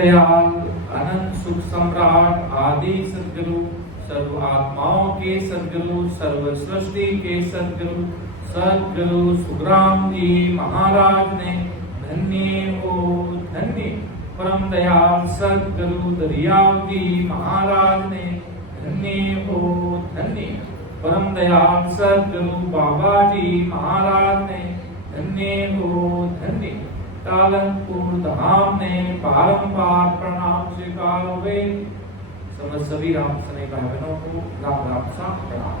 दयाल अनंत सुख सम्राट आदि सदगुरु, सर्व आत्माओं के सदगुरु, सर्व सृष्टि के सदगुरु, सदगुरु सुखराम जी महाराज ने धन्य हो धन्य। परम दयाल सदगुरु दरियाव जी महाराज ने धन्य हो धन्य। परम दयाल सदगुरु बाबा जी महाराज ने धन्य हो धन्य। तालनपुर धाम ने बारंबार प्रणाम स्वीकार हुए। समझ सभी राम सने भाई बहनों को राम राम सा प्रणाम।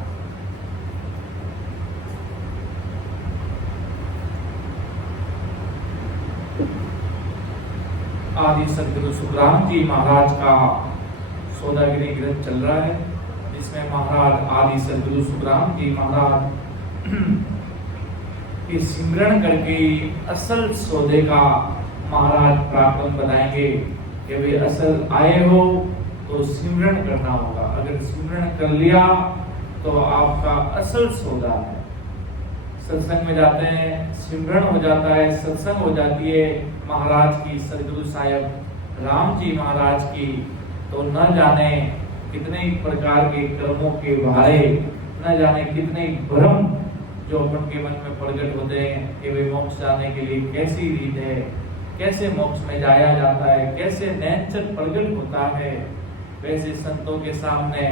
आदि सदगुरु सुखराम जी महाराज का सौदागिरी ग्रंथ चल रहा है, जिसमें महाराज आदि सदगुरु सुखराम जी महाराज की सिमरन करके असल सौदे का महाराज प्राप्त बताएंगे कि वे असल आए हो तो सिमरन करना होगा। अगर सिमरन कर लिया तो आपका असल सौदा है। सत्संग में जाते हैं, सिमरन हो जाता है, सत्संग हो जाती है महाराज की, सदगुरु साहिब राम जी महाराज की, तो न जाने कितने प्रकार के कर्मों के भारे, न जाने कितने भ्रम जो अपन के मन में प्रकट होते हैं कि वे मोक्ष जाने के लिए कैसी रीत है, कैसे मोक्ष में जाया जाता है, कैसे नैनचर प्रकट होता है, वैसे संतों के सामने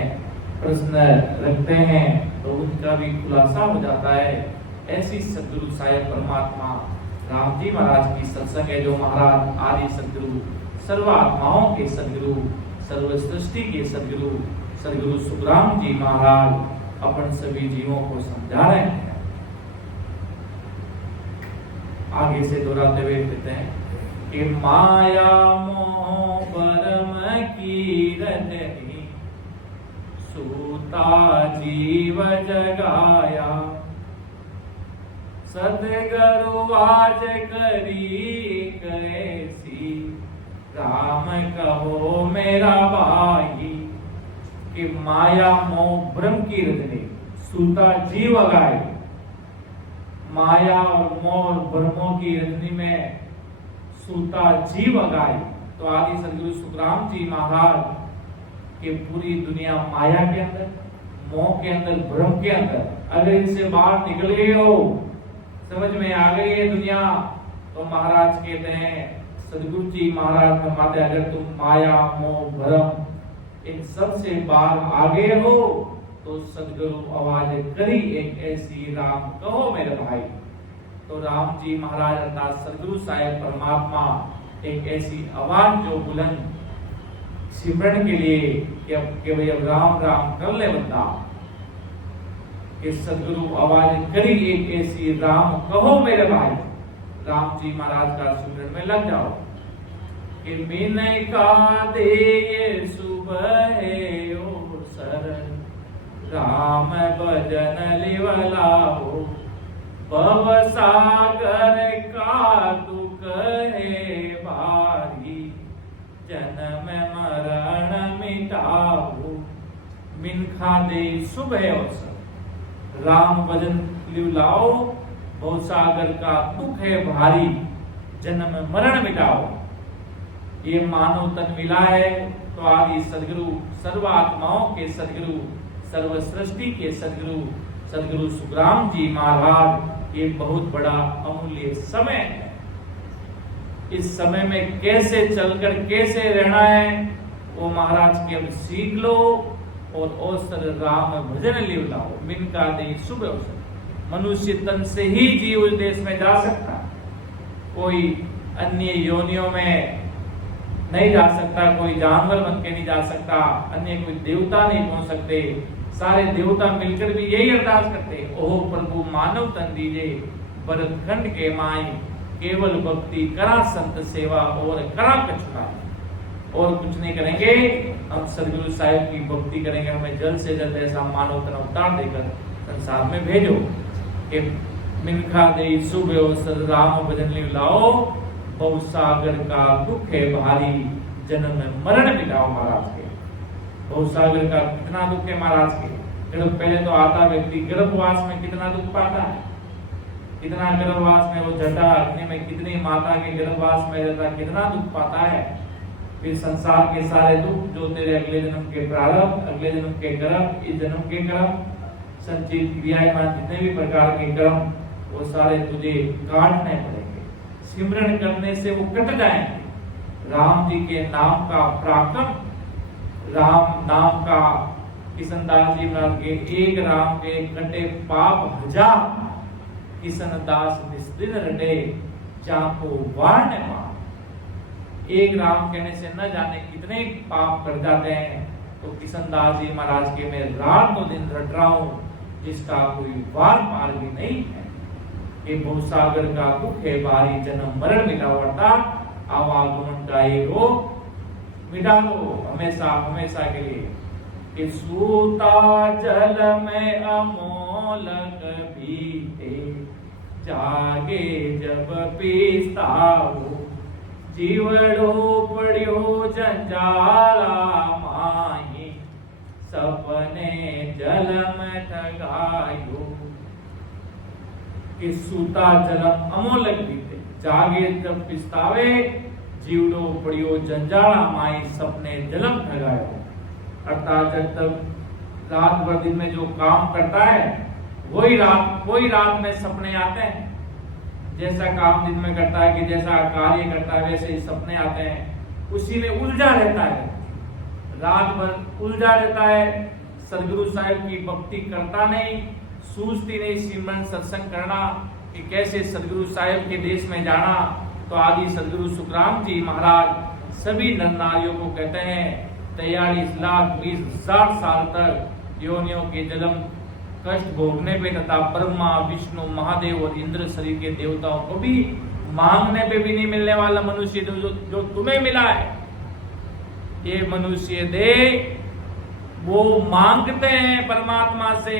प्रश्न रखते हैं तो उनका भी खुलासा हो जाता है। ऐसी सदगुरु साहिब परमात्मा राम जी महाराज की सत्संग है, जो महाराज आदि सदगुरु, सर्व आत्माओं के सदगुरु, सर्व सृष्टि के सदगुरु, सदगुरु सुखराम जी महाराज अपन सभी जीवों को समझा रहे हैं। आगे से दोहराते हुए कहते हैं कि माया मोह परम कीरतहि, सूता जीव जगाया, सदगुरु आज करी कैसी, राम कहो मेरा भाई। कि माया मोह भ्रम की रजनी, सूता जीव अगाए। माया और मोह और भ्रमों की रजनी में सूता जीव अगाए। तो आदि सदगुरु सुखराम जी महाराज कि पूरी दुनिया माया के अंदर, मोह के अंदर, भ्रम के अंदर, अगर इनसे बाहर निकल गए हो, समझ में आ गई है दुनिया, तो महाराज कहते हैं, सदगुरु जी महाराज फरमाते हैं, अगर तुम माया मोह भ्रम इन सब से बाहर आ गए हो तो सदगुरु आवाज करी एक ऐसी, राम कहो मेरे भाई। तो राम जी महाराज अर्थात सदगुरु साहिब परमात्मा एक ऐसी आवाज जो बुलंद सिमरन के लिए कि भाई अब राम राम कर ले बंदा, कि सदगुरु आवाज करी एक ऐसी, राम कहो मेरे भाई। राम जी महाराज का सिमरन में लग जाओ कि मिन का दे सुबह ओ सरन, राम भजन लिवलाओ, भव सागर का दुख है भारी, जन्म मरण मिटाओ। मिनखा दे सुबह अवसर, राम भजन लिवलाओ, भव सागर का दुख है भारी, जन्म मरण मिटाओ। ये मानव तन मिला है तो आदि सदगुरु, सर्व आत्माओं के सदगुरु, सर्व सृष्टि के सदगुरु, सदगुरु सुखराम जी महाराज, ये बहुत बड़ा अमूल्य समय है। इस समय में कैसे चलकर कैसे रहना है वो महाराज के अब सीख लो और अवसर राम भजन लिव लाओ। मिन का दे शुभ अवसर, मनुष्य तन से ही जीव उस देश में जा सकता, कोई अन्य योनियों में नहीं जा सकता, कोई जानवर बन के नहीं जा सकता, अन्य कोई देवता नहीं पहुंच सकते। सारे देवता मिलकर भी यही अरदास करते, ओह प्रभु मानव तन दीजिए, भरतखंड के माई, केवल भक्ति करा संत सेवा और करा कछुआ। और कुछ नहीं करेंगे, हम सदगुरु साहिब की भक्ति करेंगे। हमें जल्द से जल्द ऐसा मानव तन अवतार देकर संसार में भेजो कि मिनखा दे शुभ अवसर, राम भजन लिव लाओ, बहु सागर का दुख है भारी, जन्म मरण मिटाओ। महाराज के बहु सागर का कितना दुख है महाराज के। पहले तो आता व्यक्ति गर्भवास में कितना दुख पाता है, कितना गर्भवास में वो जटा अग्नि में, कितनी माता के गर्भवास में रहता, कितना दुख पाता है। फिर संसार के सारे दुख जो तेरे अगले जन्म के प्रारब्ध, अगले जन्म के कर्म, इस जन्म के कर्म, संचित क्रियाएं, जितने भी प्रकार के कर्म, वो सारे तुझे काटने पड़ेंगे। सिमरन करने से वो कट जाएंगे। राम जी के नाम का पराक्रम, राम नाम का किशनदास जी महाराज के एक राम के कटे पाप हजार, किशनदास निस्दिन रटे चाको वारने मार। एक राम कहने से न जाने कितने पाप कर जाते हैं। तो किशनदास जी महाराज के मैं रात दिन रट रहा हूं, जिसका कोई वार पार भी नहीं है। ये भवसागर का दुख है भारी, जन्म मरण मिटावटा, आवागमन का ये रोग मिटा दो हमेशा हमेशा के लिए। कि सूता जल में अमोलक बीते, जागे जब पीस्ताओ, जीवड़ो पड़ियो जंजाला माही, सपने जल में ठगायो। कि सूता जलम अमोलक बीते, जागे जब पिस्तावे, जीवड़ो पड़ियो जंजाला माही, सपने जलम ठगायो। अर्थात जब तक रात भर दिन में जो काम करता है वही रात में सपने आते हैं। जैसा काम दिन में करता है, कि जैसा कार्य करता है, वैसे ही सपने आते हैं। उसी में उलझा रहता है, रात भर उलझा रहता है। सदगुरु साहिब की भक्ति करता नहीं, सूझती नहीं सिमरन सत्संग करना, कि कैसे सदगुरु साहिब के देश में जाना। तो आदि सदगुरु सुखराम जी महाराज सभी नर नारियों को कहते हैं 43,20,000 साल तक योनियों के जन्म कष्ट भोगने पे, तथा ब्रह्मा विष्णु महादेव और इंद्र शरीर के देवताओं को भी मांगने पे भी नहीं मिलने वाला मनुष्य जो तुम्हें मिला है। ये मनुष्य दे वो मांगते हैं परमात्मा से,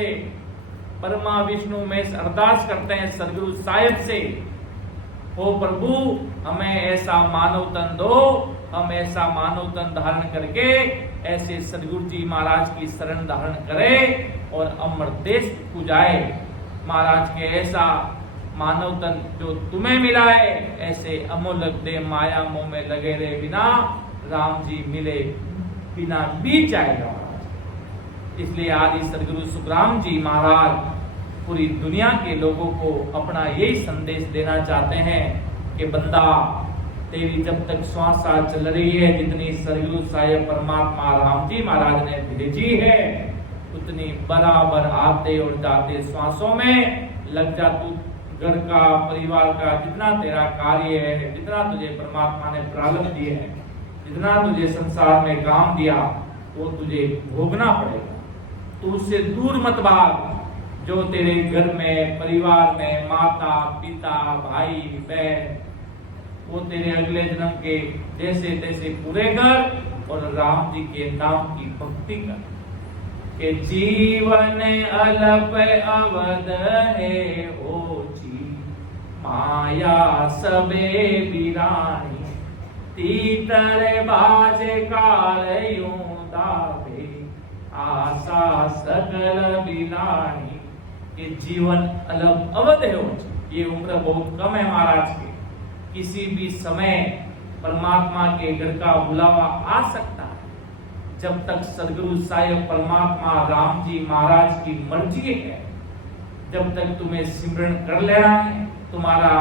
ब्रह्मा विष्णु में अरदास करते हैं सदगुरु साहिब से, ओ प्रभु हमें ऐसा मानव तन दो, हम ऐसा मानव तन धारण करके ऐसे सदगुरु जी महाराज की शरण धारण करें और अमर देश को जाए। महाराज के ऐसा मानव तन जो तुम्हें मिला है, ऐसे अमोलक दे माया मोह में लगे रहे बिना, राम जी मिले बिना बीत जाएगा। इसलिए आदि सदगुरु सुखराम जी महाराज पूरी दुनिया के लोगों को अपना यही संदेश देना चाहते हैं कि बंदा तेरी जब तक श्वास चल रही है, जितनी सदगुरु साहिब परमात्मा राम जी महाराज ने भेजी है, उतनी बराबर आते और जाते श्वासों में लग जा। तू घर का परिवार का जितना तेरा कार्य है, जितना तुझे परमात्मा ने प्रारब्ध दिए है, जितना तुझे संसार में काम दिया, वो तुझे भोगना पड़ेगा। तू उससे दूर मत भाग। जो तेरे घर में परिवार में माता पिता भाई बहन, वो तेरे अगले जन्म के जैसे तैसे पूरे कर और राम जी के नाम की भक्ति कर। के जीवन अलप अवध है ओची, माया सबे बिरानी, तीतर बाजे काल यूं दावे, आशा सकल बिलानी। कि जीवन अलग अवध है, ये उम्र बहुत कम है महाराज की। किसी भी समय परमात्मा के घर का बुलावा आ सकता है। जब तक सदगुरु साहिब परमात्मा राम जी महाराज की मर्जी है, जब तक तुम्हें सिमरन कर लेना है, तुम्हारा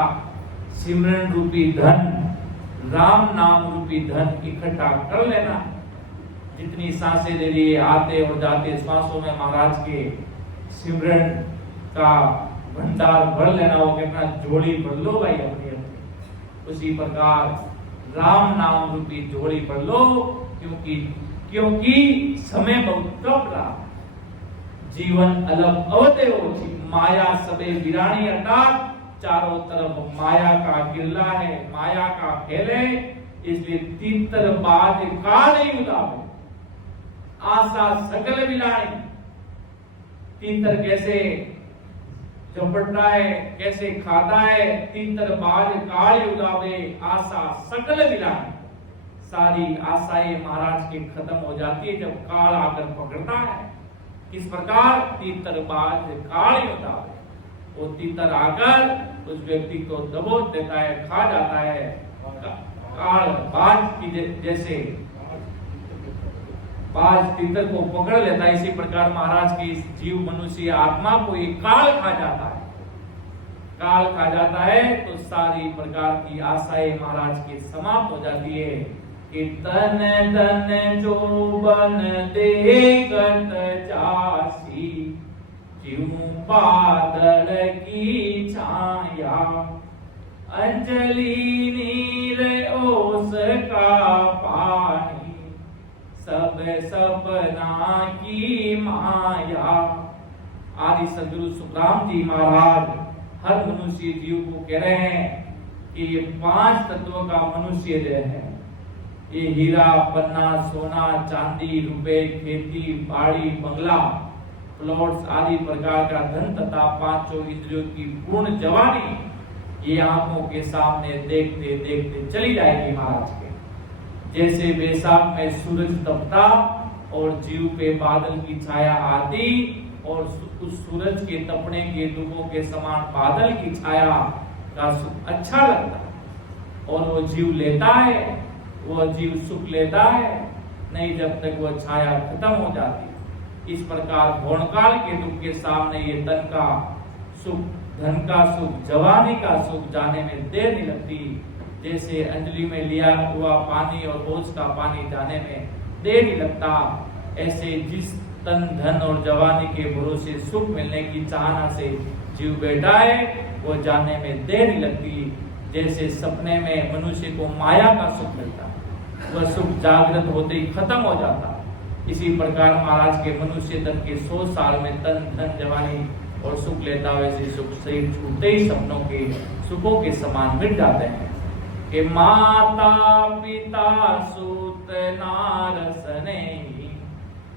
सिमरन रूपी धन, राम नाम रूपी धन इकट्ठा कर लेना है। जितनी सांसें ले लिए आते और जाते श्वासों में महाराज के सिमरन का भंडार भर लेना हो, कितना झोली भर लो भाई अपनी अपनी। उसी प्रकार राम नाम रूपी झोली भर लो, क्योंकि समय बहुत कम रहा। जीवन अलग अवधे हो, माया सबे वीरानी, अर्थात चारों तरफ माया का गिरला है, माया का खेल है। इसलिए तीतर बाज काल ही उदावे, आशा सकल विलानी। तीतर कैसे चपटता है, कैसे खाता है, तीतर बाज काल उदावे, आशा सकल विलानी। सारी आशाएं महाराज के खत्म हो जाती है जब काल आकर पकड़ता है। इस प्रकार तीतर बाज काल उदावे, वो तीतर आकर उस व्यक्ति को दबोच देता है, खा जाता है। काल बाज की जैसे बाज तीतर को पकड़ लेता है, इसी प्रकार महाराज की जीव मनुष्य आत्मा को ये काल खा जाता है। काल खा जाता है तो सारी प्रकार की आशाएं महाराज की समाप्त हो जाती है कि तन तन जो बन देखत जासी, ज्यों बादल की छाया, अंजलि नीर ओस का पानी, सब सपना की माया। आदि सदगुरु सुखराम जी महाराज हर मनुष्य जीव को कह रहे हैं कि ये 5 तत्वों का मनुष्य जो है, ये हीरा पन्ना सोना चांदी रुपए खेती बाड़ी बंगला प्लॉट्स आदि प्रकार का धन तथा 5 इंद्रियों की पूर्ण जवानी ये आंखों के सामने देखते देखते चली जाएगी महाराज के। जैसे बैसाख में सूरज तपता और जीव पे बादल की छाया आती और उस सूरज के तपने के दुखों के समान बादल की छाया का सुख अच्छा लगता है और वो जीव लेता है, वो जीव सुख लेता है नहीं जब तक वो छाया खत्म हो जाती। इस प्रकार भौणकाल के दुख के सामने ये तन का सुख, धन का सुख, जवानी का सुख जाने में देर नहीं लगती। जैसे अंजलि में लिया हुआ पानी और ओस का पानी जाने में देर नहीं लगता, ऐसे जिस तन धन और जवानी के भरोसे सुख मिलने की चाहना से जीव बैठा है वो जाने में देर नहीं लगती। जैसे सपने में मनुष्य को माया का सुख मिलता है, वह सुख जागृत होते ही खत्म हो जाता। इसी प्रकार महाराज के मनुष्य तन के 100 साल में तन धन जवानी और सुख लेता, वैसे सुख शरीर छूटते ही सपनों के सुखों के समान मिट जाते हैं। कि माता पिता सूत नारसने,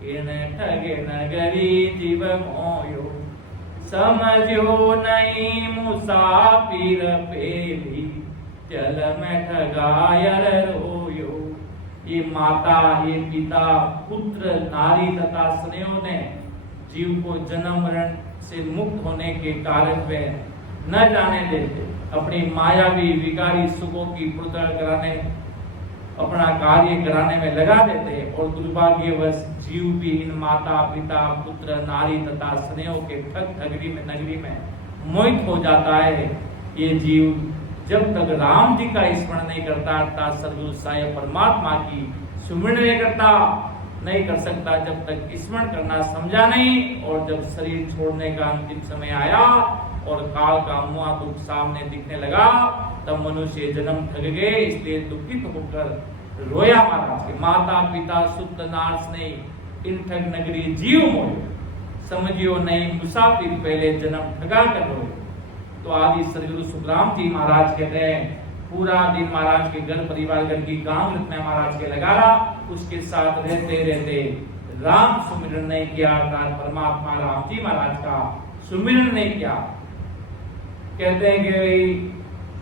इन ठग नगरी जीव मोयो, समझो नहीं मुसाफिर पेली, चल में ठगायर रोयो। ये माता, ये पिता, पुत्र, नारी तथा स्नेहों ने जीव को जन्म मरण से मुक्त होने के कारण में न जाने देते, अपनी मायावी विकारी सुखों की पूर्ति कराने, अपना कार्य कराने में लगा देते और दुर्भाग्यवश जीव भी इन माता पिता पुत्र नारी तथा स्नेहों के ठग ठगरी में नगरी में मोहित हो जाता है। ये जीव जब तक राम जी का स्मरण नहीं करता अर्थात सद्गुरु साईं परमात्मा की सुमिरन नहीं कर सकता, जब तक स्मरण करना समझा नहीं। और जब शरीर छोड़ने का अंतिम समय आया और काल का मुआ दुख सामने दिखने लगा, तब मनुष्य जन्म ठग गए। इसलिए दुखित होकर रोया महाराज के माता पिता सुत नार स्नेह, इन ठग नगरी जीव मोह, समझियो नहीं मुसाफिर पहले जन्म ठगा कर रोए। तो आदि सदगुरु सुखराम जी महाराज कहते हैं पूरा दिन महाराज के घर परिवार घर की काम रखना महाराज के लगा रहा, उसके साथ रहते रहते राम सुमिरन नहीं किया, परमात्मा राम जी महाराज का सुमिरन नहीं किया। कहते हैं कि भाई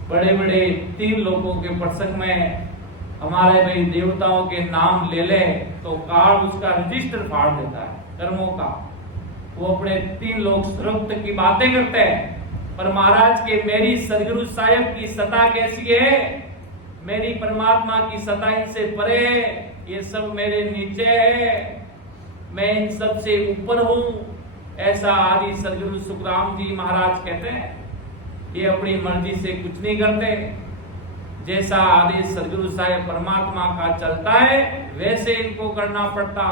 बड़े बड़े 3 लोगों के प्रसंग में हमारे भाई देवताओं के नाम ले ले तो कार्ड उसका रजिस्टर फाड़ देता है कर्मों का। वो अपने 3 लोग सर्वोत्त की बातें करते हैं, पर महाराज के मेरी सदगुरु साहिब की सत्ता कैसी है, मेरी परमात्मा की सत्ता इनसे परे है, ये सब मेरे नीचे है, मैं इन सब से ऊपर हूं। ऐसा आदि सदगुरु सुखराम जी महाराज कहते हैं। ये अपनी मर्जी से कुछ नहीं करते, जैसा आदि सदगुरु साहिब परमात्मा का चलता है वैसे इनको करना पड़ता,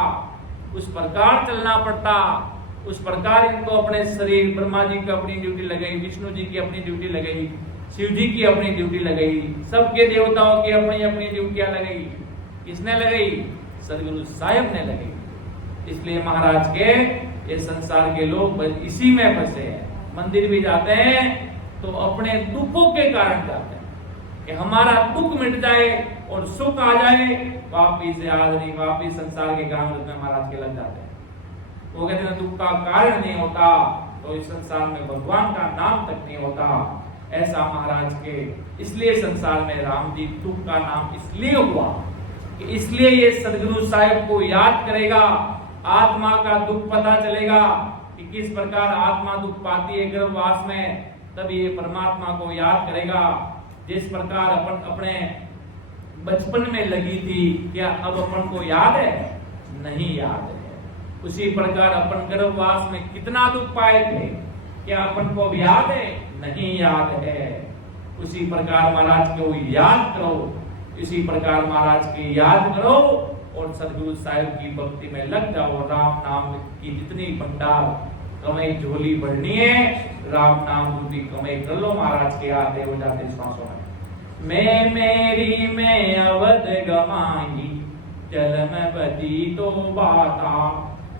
उस प्रकार चलना पड़ता, उस प्रकार इनको अपने शरीर, ब्रह्मा जी की अपनी ड्यूटी लगाई, विष्णु जी की अपनी ड्यूटी लगाई, शिव जी की अपनी ड्यूटी लगाई, सबके देवताओं की अपनी अपनी ड्यूटियां लगाई। किसने लगाई? सदगुरु साहिब ने लगाई। इसलिए महाराज के ये संसार के लोग इसी में फंसे हैं। मंदिर भी जाते हैं तो अपने दुखों के कारण जाते हैं कि हमारा दुख मिट जाए और सुख आ जाए, वापिस हाजरी वापिस संसार के काम में महाराज के लग जाते हैं। वो कहते हैं दुख का कारण नहीं होता तो इस संसार में भगवान का नाम तक नहीं होता। ऐसा महाराज के इसलिए संसार में राम जी दुख का नाम इसलिए हुआ कि इसलिए ये सदगुरु साहिब को याद करेगा, आत्मा का दुख पता चलेगा कि किस प्रकार आत्मा दुख पाती है गर्भवास में, तब ये परमात्मा को याद करेगा। जिस प्रकार अपन अपने बचपन में लगी थी, क्या अब अपन को याद है? नहीं याद है। उसी प्रकार अपन गर्भवास में कितना दुख पाए थे, क्या अपन को अब याद है? नहीं याद है। उसी प्रकार महाराज को याद करो, इसी प्रकार महाराज की याद करो और सदगुरु साहिब की भक्ति में लग जाओ। राम नाम की जितनी भंडार कमाई झोली भरनी है, राम नाम रूपी कमाई कर लो। महाराज के आते हो जाते श्वासों में मेरी में अवध गमाई जल में बदी तो बाता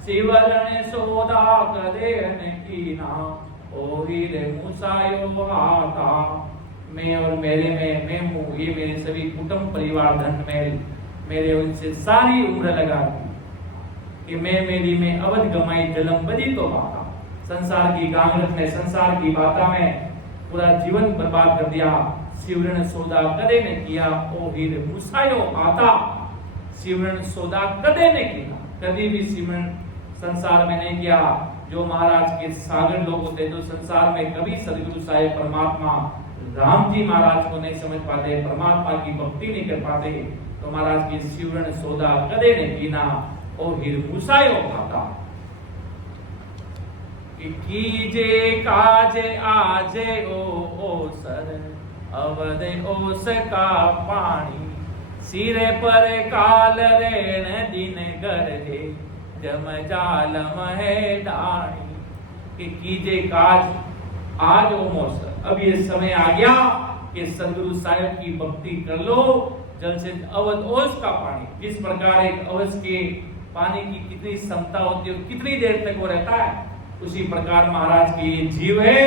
शिवरण सोदा कदे न कीना ओ हीरे मुसायो हाथा। मैं और मेरे में मैं हूँ, ये मेरे सभी कुटुंब परिवार धन में मेरे उनसे सारी उम्र लगा दी कि मैं मेरी में अवध गमाई जलम बदी तो बाता। संसार की गांगरत में, संसार की बाता में पूरा जीवन बर्बाद कर दिया। शिवरण सौदा कदे ने किया ओ हीर मुसायो आता। शिवरण सौदा कदे ने किया, कभी भी शिवरण संसार में नहीं किया। जो महाराज के सागर लोग होते तो संसार में कभी सदगुरु साहिब परमात्मा राम जी महाराज को नहीं समझ पाते, परमात्मा की भक्ति नहीं कर पाते। तो महाराज की शिवरण सौदा कदे ने कीना ओ हीर मुसायो आता। कीजे काजे आजे ओ सर अवध ओस का पानी सिरे पर काल रेण दिन गरजे जम जालम है डाणी। कि कीजे काज आज ओ मौसर, अब ये समय आ गया कि सदगुरु साहिब की भक्ति कर लो। जल से अवध ओस का पानी, जिस प्रकार एक अवध के पानी की कितनी क्षमता होती है, कितनी देर तक वो रहता है, उसी प्रकार महाराज की ये जीव है,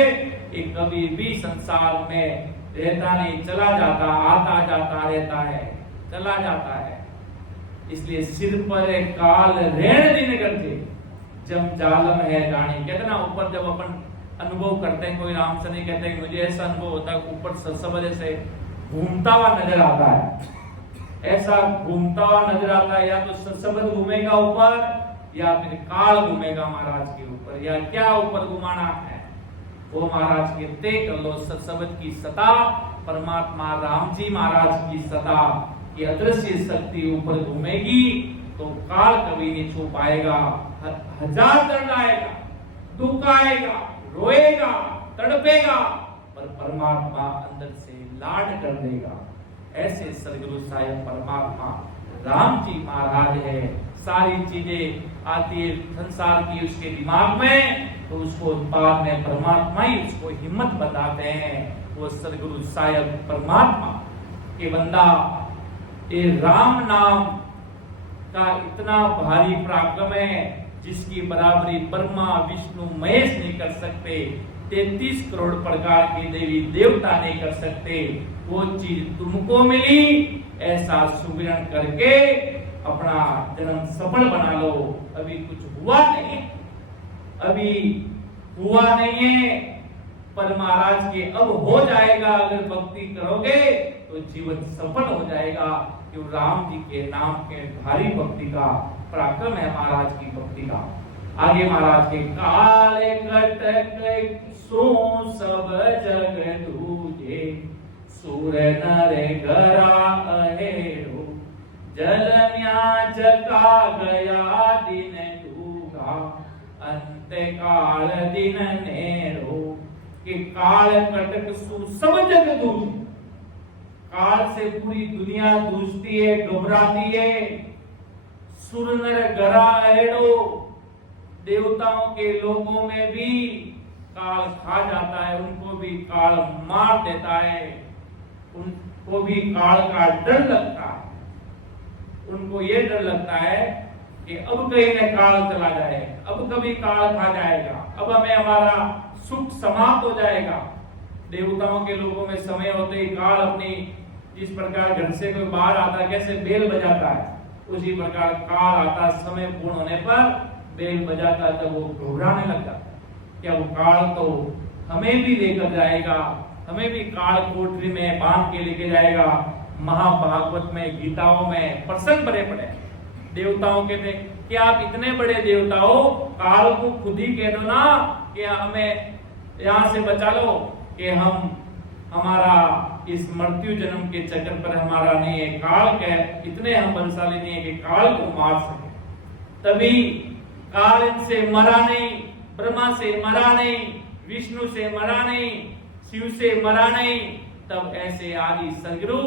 एक कभी भी संसार में रहता नहीं, चला जाता, आता जाता रहता है, चला जाता है। इसलिए सिर पर काल रेण दिन गरजे जम जालम है डाणी। कहते ना, ऊपर जब अपन अनुभव करते हैं, कोई राम से नहीं कहते हैं, मुझे ऐसा अनुभव होता है ऊपर सरसबरे से घूमता हुआ नजर आता है, ऐसा घूमता हुआ नजर आता है। या तो सरसबर घूमेगा ऊपर, या फिर काल घूमेगा महाराज के ऊपर, या क्या ऊपर घुमाना है वो महाराज के तय कर लो। सत्सबद की सता परमात्मा राम जी महाराज की सता की अदृश्य शक्ति ऊपर घूमेगी तो काल कभी नहीं छू पाएगा। हजार दर्द आएगा, दुख आएगा, रोएगा, तड़पेगा, पर परमात्मा अंदर से लाड कर देगा। ऐसे सदगुरु साहिब परमात्मा राम जी महाराज है। सारी चीजें आती है संसार की उसके दिमाग में, तो उसको बाद में परमात्मा ही उसको हिम्मत बताते हैं। वो सदगुरु साहिब परमात्मा के बंदा, ये राम नाम का इतना भारी पराक्रम है जिसकी बराबरी ब्रह्मा विष्णु महेश नहीं कर सकते, 33 करोड़ प्रकार के देवी देवता नहीं कर सकते। वो चीज तुमको मिली, ऐसा सुमिरन करके अपना जन्म सफल बना लो। अभी कुछ हुआ नहीं, अभी हुआ नहीं है, पर महाराज के अब हो जाएगा। अगर भक्ति करोगे तो जीवन सफल हो जाएगा। क्यों? राम जी के नाम के भारी भक्ति का पराक्रम है महाराज की भक्ति का। आगे महाराज के काले कटक सो सब जग दूजे सूर नर गरा अहेरो जल म्याच का गया दिन दूगा अंत काल दिन नेरो। कि काल कटक सु सब जग दूजे, काल से पूरी दुनिया दूजती है, घबराती है। सुर नर गरा अहेरो, देवताओं के लोगों में भी काल खा जाता है, उनको भी काल मार देता है, उनको भी काल का डर लगता है। उनको ये डर लगता है कि अब कहीं न काल चला जाए, अब कभी काल खा जाएगा, अब हमें हमारा सुख समाप्त हो जाएगा। देवताओं के लोगों में समय होते ही काल अपनी, जिस प्रकार घर से कोई बाहर आता कैसे बेल बजाता है, उसी प्रकार काल आता समय पूर्ण होने पर बेल बजाता, जब वो घबराने लग जाता है। क्या वो काल तो हमें भी लेकर जाएगा, हमें भी काल कोठरी में बांध के लेके जाएगा। महाभागवत में, गीताओं में प्रसंग भरे पड़े। देवताओं के थे कि आप इतने बड़े देवता हो, काल को खुद ही कह दो ना कि हमें यहाँ से बचा लो, कि हम हमारा इस मृत्यु जन्म के चक्कर पर हमारा नहीं है, काल के इतने हम बलशाली नहीं है कि काल को मार सके। तभी काल इनसे मरा नहीं, ब्रह्मा से मरा नहीं, विष्णु से मरा नहीं, शिव से मरा नहीं। तब ऐसे आदि सदगुरु,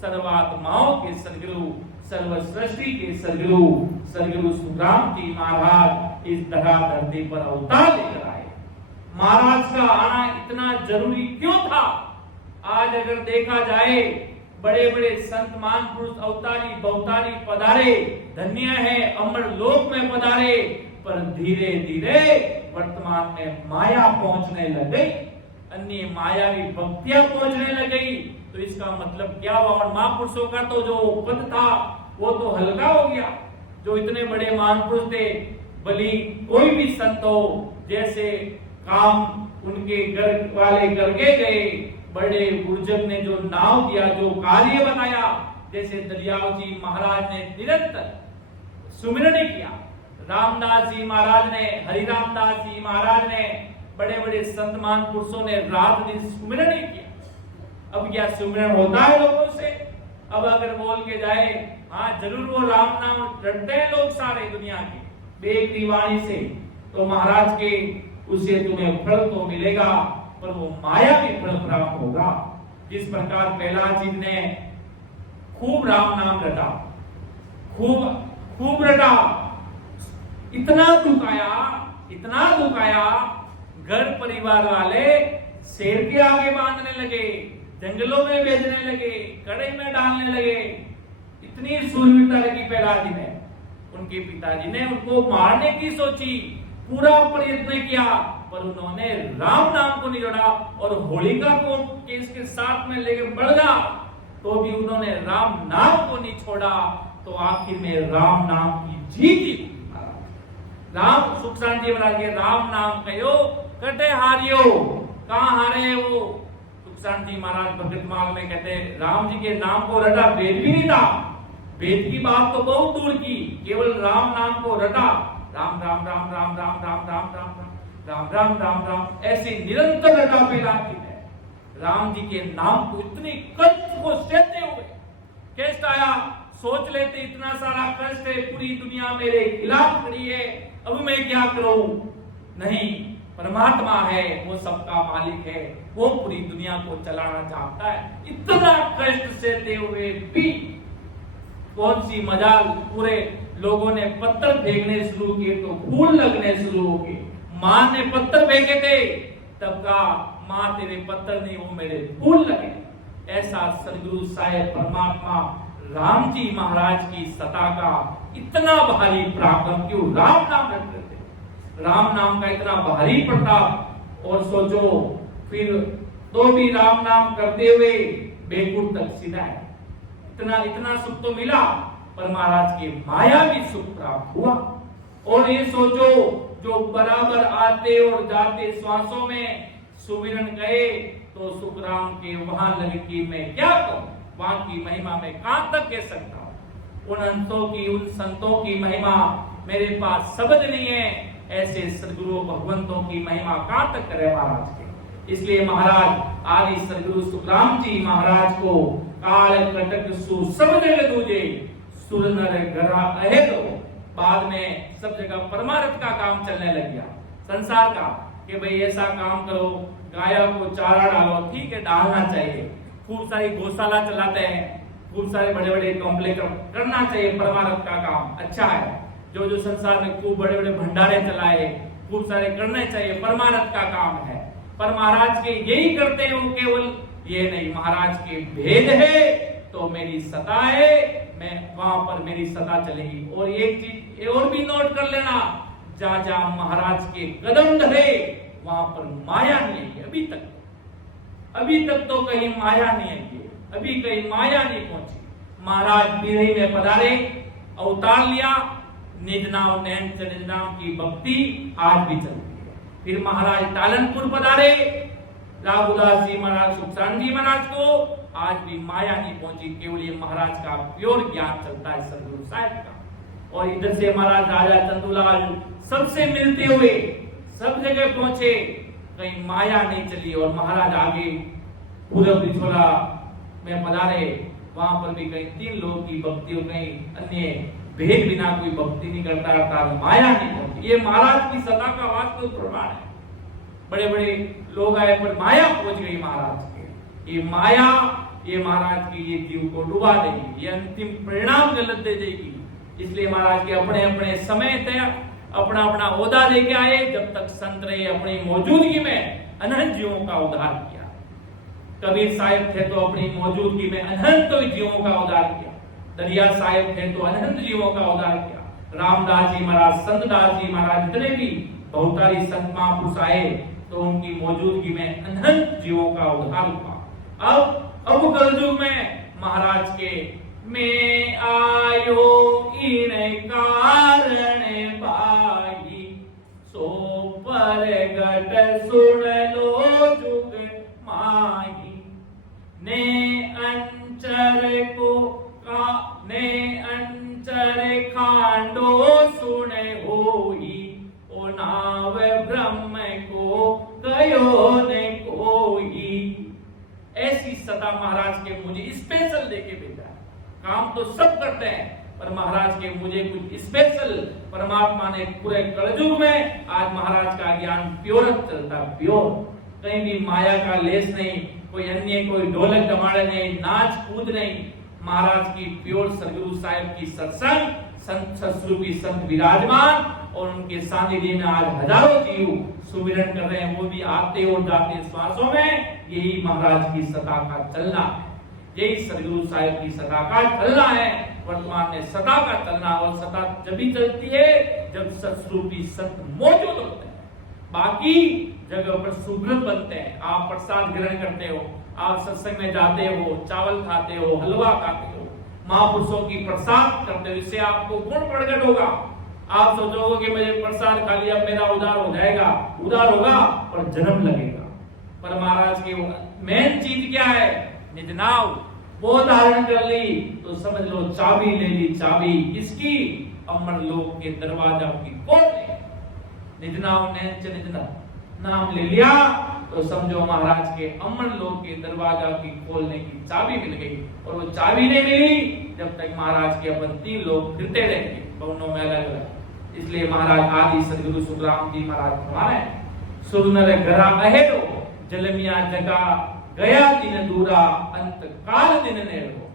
सर्वात्माओं के सदगुरु, सर्व सृष्टि के सदगुरु, सदगुरु सुखराम जी महाराज इस धरती पर अवतार लेकर आए। महाराज का आना इतना जरूरी क्यों था? आज अगर देखा जाए, बड़े बड़े संत महापुरुष अवतारी बहुतारी पधारे, धन्य है अमर लोक में पधारे, पर धीरे धीरे वर्तमान में माया पहुंचने लग गई, अन्य मायावी भक्तियां पहुंचने लग गई। तो इसका मतलब क्या हुआ? और महापुरुषों का तो जो पद था वो तो हल्का हो गया। जो इतने बड़े महापुरुष थे, भली कोई भी संत हो, जैसे काम उनके घर वाले करके गए, बड़े गुरुजन ने जो नाम दिया, जो कार्य बताया, जैसे दरियाव जी महाराज ने निरंतर सुमिरन किया, रामदास जी महाराज ने, हरिराम दास जी महाराज ने, बड़े बड़े संत महापुरुषों ने रात दिन सुमिरन किया। अब क्या सुमिरन होता है लोगों से? अब अगर बोल के जाए, हाँ जरूर वो राम नाम रटते हैं लोग सारे दुनिया के बेगरी वाणी से, तो महाराज के उसे तुम्हें फल तो मिलेगा, पर वो माया भी फल प्राप्त होगा। जिस प्रकार प्रहलाद जी ने खूब राम नाम रटा, खूब रटा, इतना दुखाया, घर परिवार वाले शेर के आगे बांधने लगे, जंगलों में भेजने लगे, कड़े में डालने लगे। इतनी सूरवीरता लगी प्रहलाद जी ने। उनके पिताजी ने उनको मारने की सोची, पूरा प्रयत्न किया, पर उन्होंने राम नाम को नहीं जोड़ा और होलिका को केस के साथ में लेके बढ़ गया, तो भी उन्होंने राम नाम को नहीं छोड़ा। तो आखिर में राम नाम की जीत। राम सुखसान जी महाराज के राम नाम कहो कटे हारियो, कहां हारे वो? सुखसान जी महाराज भगतमाल में कहते हैं, राम जी के नाम को रटा, वेद भी नहीं था, वेद की बात तो बहुत दूर की, केवल राम नाम को रटा, राम राम राम राम राम राम राम राम राम राम राम राम ऐसे निरंतर रटा प्रहलाद जी ने। राम जी के नाम को इतनी कष्ट को सहते हुए, कष्ट आया, सोच लेते इतना सारा कष्ट है, पूरी दुनिया मेरे खिलाफ खड़ी है, अब मैं क्या करूं? नहीं, परमात्मा है, वो सबका मालिक है, वो पूरी दुनिया को चलाना चाहता है। इतना कष्ट सहते हुए भी कौन सी मजाल, पूरे लोगों ने पत्थर फेंकने शुरू किए तो फूल लगने शुरू हो गए। मां ने पत्थर फेंके थे, तब कहा मां तेरे पत्थर नहीं, वो मेरे फूल लगे। ऐसा सदगुरु साहेब परमात्मा राम जी महाराज की सत्ता का इतना भारी पराक्रम, क्यों राम नाम रखते थे, राम नाम का इतना भारी प्रताप। और सोचो फिर तो भी राम नाम करते हुए बेकुट तक सीधा है, इतना सुख तो मिला, पर महाराज के माया भी सुख प्राप्त हुआ। और ये सोचो, जो बराबर आते और जाते श्वासों में सुमिरन गए, तो सुखराम के वहां लगे कि मैं क्या कहूं, वहां की महिमा में कहां तक कह सकता हूं। उन अंतों की, उन संतों की महिमा मेरे पास शब्द नहीं है, ऐसे सदगुरु भगवंतों की महिमा कहां तक करे महाराज के। इसलिए महाराज आदि सदगुरु सुखराम जी महाराज को काल कटक सु सब जगह दूजे, सुर नर गरा अहे दो। बाद में सब जगह परमार्थ का काम चलने लग गया, संसार का, कि भाई ऐसा काम करो, गायों को चारा डालो, ठीक है डालना चाहिए, खूब सारी गौशाला चलाते हैं, खूब सारे बड़े बड़े कॉम्प्लेक्स करना चाहिए, परमार्थ का काम अच्छा है। जो संसार में खूब बड़े बड़े भंडारे चलाए, खूब सारे करने चाहिए, परमार्थ का काम है। पर महाराज के यही करते हैं, वो केवल ये नहीं, महाराज के भेद है तो मेरी सत्ता है, मैं वहां पर मेरी सत्ता चलेगी। और एक चीज और भी नोट कर लेना, जहां जहां महाराज के कदम धरे वहां पर माया नहीं है। अभी तक तो कहीं माया नहीं है, अभी कहीं माया नहीं पहुंची। महाराज बिरही में पधारे, अवतार लिया, निज नाम नैन निज नाम की भक्ति आज भी चलती है। फिर महाराज टालनपुर पधारे, राघुदास जी महाराज, सुखसान जी महाराज को आज भी माया नहीं पहुंची, केवल ये महाराज का प्योर ज्ञान चलता है सदगुरु साहिब का। और इधर से महाराज राजा चंदूलाल सबसे मिलते हुए सब जगह पहुंचे, कहीं माया नहीं चली। और महाराज आगे पूरब बिछोला में पधारे, वहां पर भी कहीं 3 लोगों की भक्ति और कहीं अन्य भेद बिना कोई भक्ति नहीं करता, अर्थात माया नहीं पहुंची। ये महाराज की सत्ता का वास्तविक प्रमाण है। बड़े बड़े लोग आए पर माया पहुंच गई महाराज के। ये माया, ये महाराज की ये जीव को डुबा देगी, ये अंतिम परिणाम गलत दे देगी। इसलिए महाराज के अपने अपने समय तय अपना अपना ओहदा लेके आए, जब तक संत रहे अपनी मौजूदगी में अनंत जीवों का उद्धार किया। कबीर साहिब थे तो अपनी मौजूदगी में अनंत जीवों का उद्धार किया। दरिया साहिब थे तो अनंत जीवों का उद्धार किया। रामदास जी महाराज, संतदास जी महाराज, जितने भी बहुतारी संत महापुरुष आए तो उनकी मौजूदगी में अनंत जीवों का उद्धार हुआ। अब कलयुग में महाराज के मैं आयो इन कारण बाई, सो परगट सुन लो जुग माही। ने अंचर को ने अंचर खांडो सुने होई, ओ नाव ब्रह्म को कयो ने कोई। ऐसी सदा महाराज के मुझे स्पेशल देके भेजा। काम तो सब करते हैं पर महाराज के मुझे कुछ स्पेशल परमात्मा ने पूरे कलयुग में आज महाराज का ज्ञान प्योर चलता, प्योर, कहीं भी माया का लेस नहीं, कोई अन्य कोई ढोलक डमाड़े नहीं, नाच कूद नहीं। महाराज की प्योर सदगुरु साहिब की सत्संग, संत सतस्वरूपी संत विराजमान और उनके सानिध्य में आज हजारों जीव सुमिरन कर रहे हैं, वो भी आते और जाते श्वासों में। यही महाराज की सत्ता का चलना है, यही सदगुरु साहिब की सत्ता का चलना है। वर्तमान में सत्ता का चलना, और सत्ता जब भी चलती है जब सतस्वरूपी संत मौजूद होते हैं। बाकी जगह पर सुब्रत बनते हैं। आप प्रसाद ग्रहण करते हो, आप सत्संग में जाते हो, चावल खाते हो, हलवा खाते हो, महापुरुषों की प्रसाद करते हो, इससे आपको गुण प्रकट होगा। आप सोचोगे कि मुझे प्रसाद खा लिया मेरा उद्धार हो जाएगा, उद्धार होगा और जन्म लगेगा। पर महाराज की मेन चीज क्या है? निज नाव वो धारण कर ली तो समझ लो चाबी ले ली। चाबी किसकी? अमर लोक के दरवाजा की खोल ले। निज नाव निज नाम ले लिया तो समझो महाराज के अमर लोक के दरवाजा की खोलने की चाबी मिल गई। और वो चाबी नहीं मिली जब तक महाराज के अपन 3 लोग फिरते रहेंगे भवनों में अलग अलग। इसलिए महाराज आदि सदगुरु सुखराम जी महाराज फरमाए, सुरनर घरा अहेडो, जलमिया जगा गया दिन दूरा, अंत काल दिन ने हो।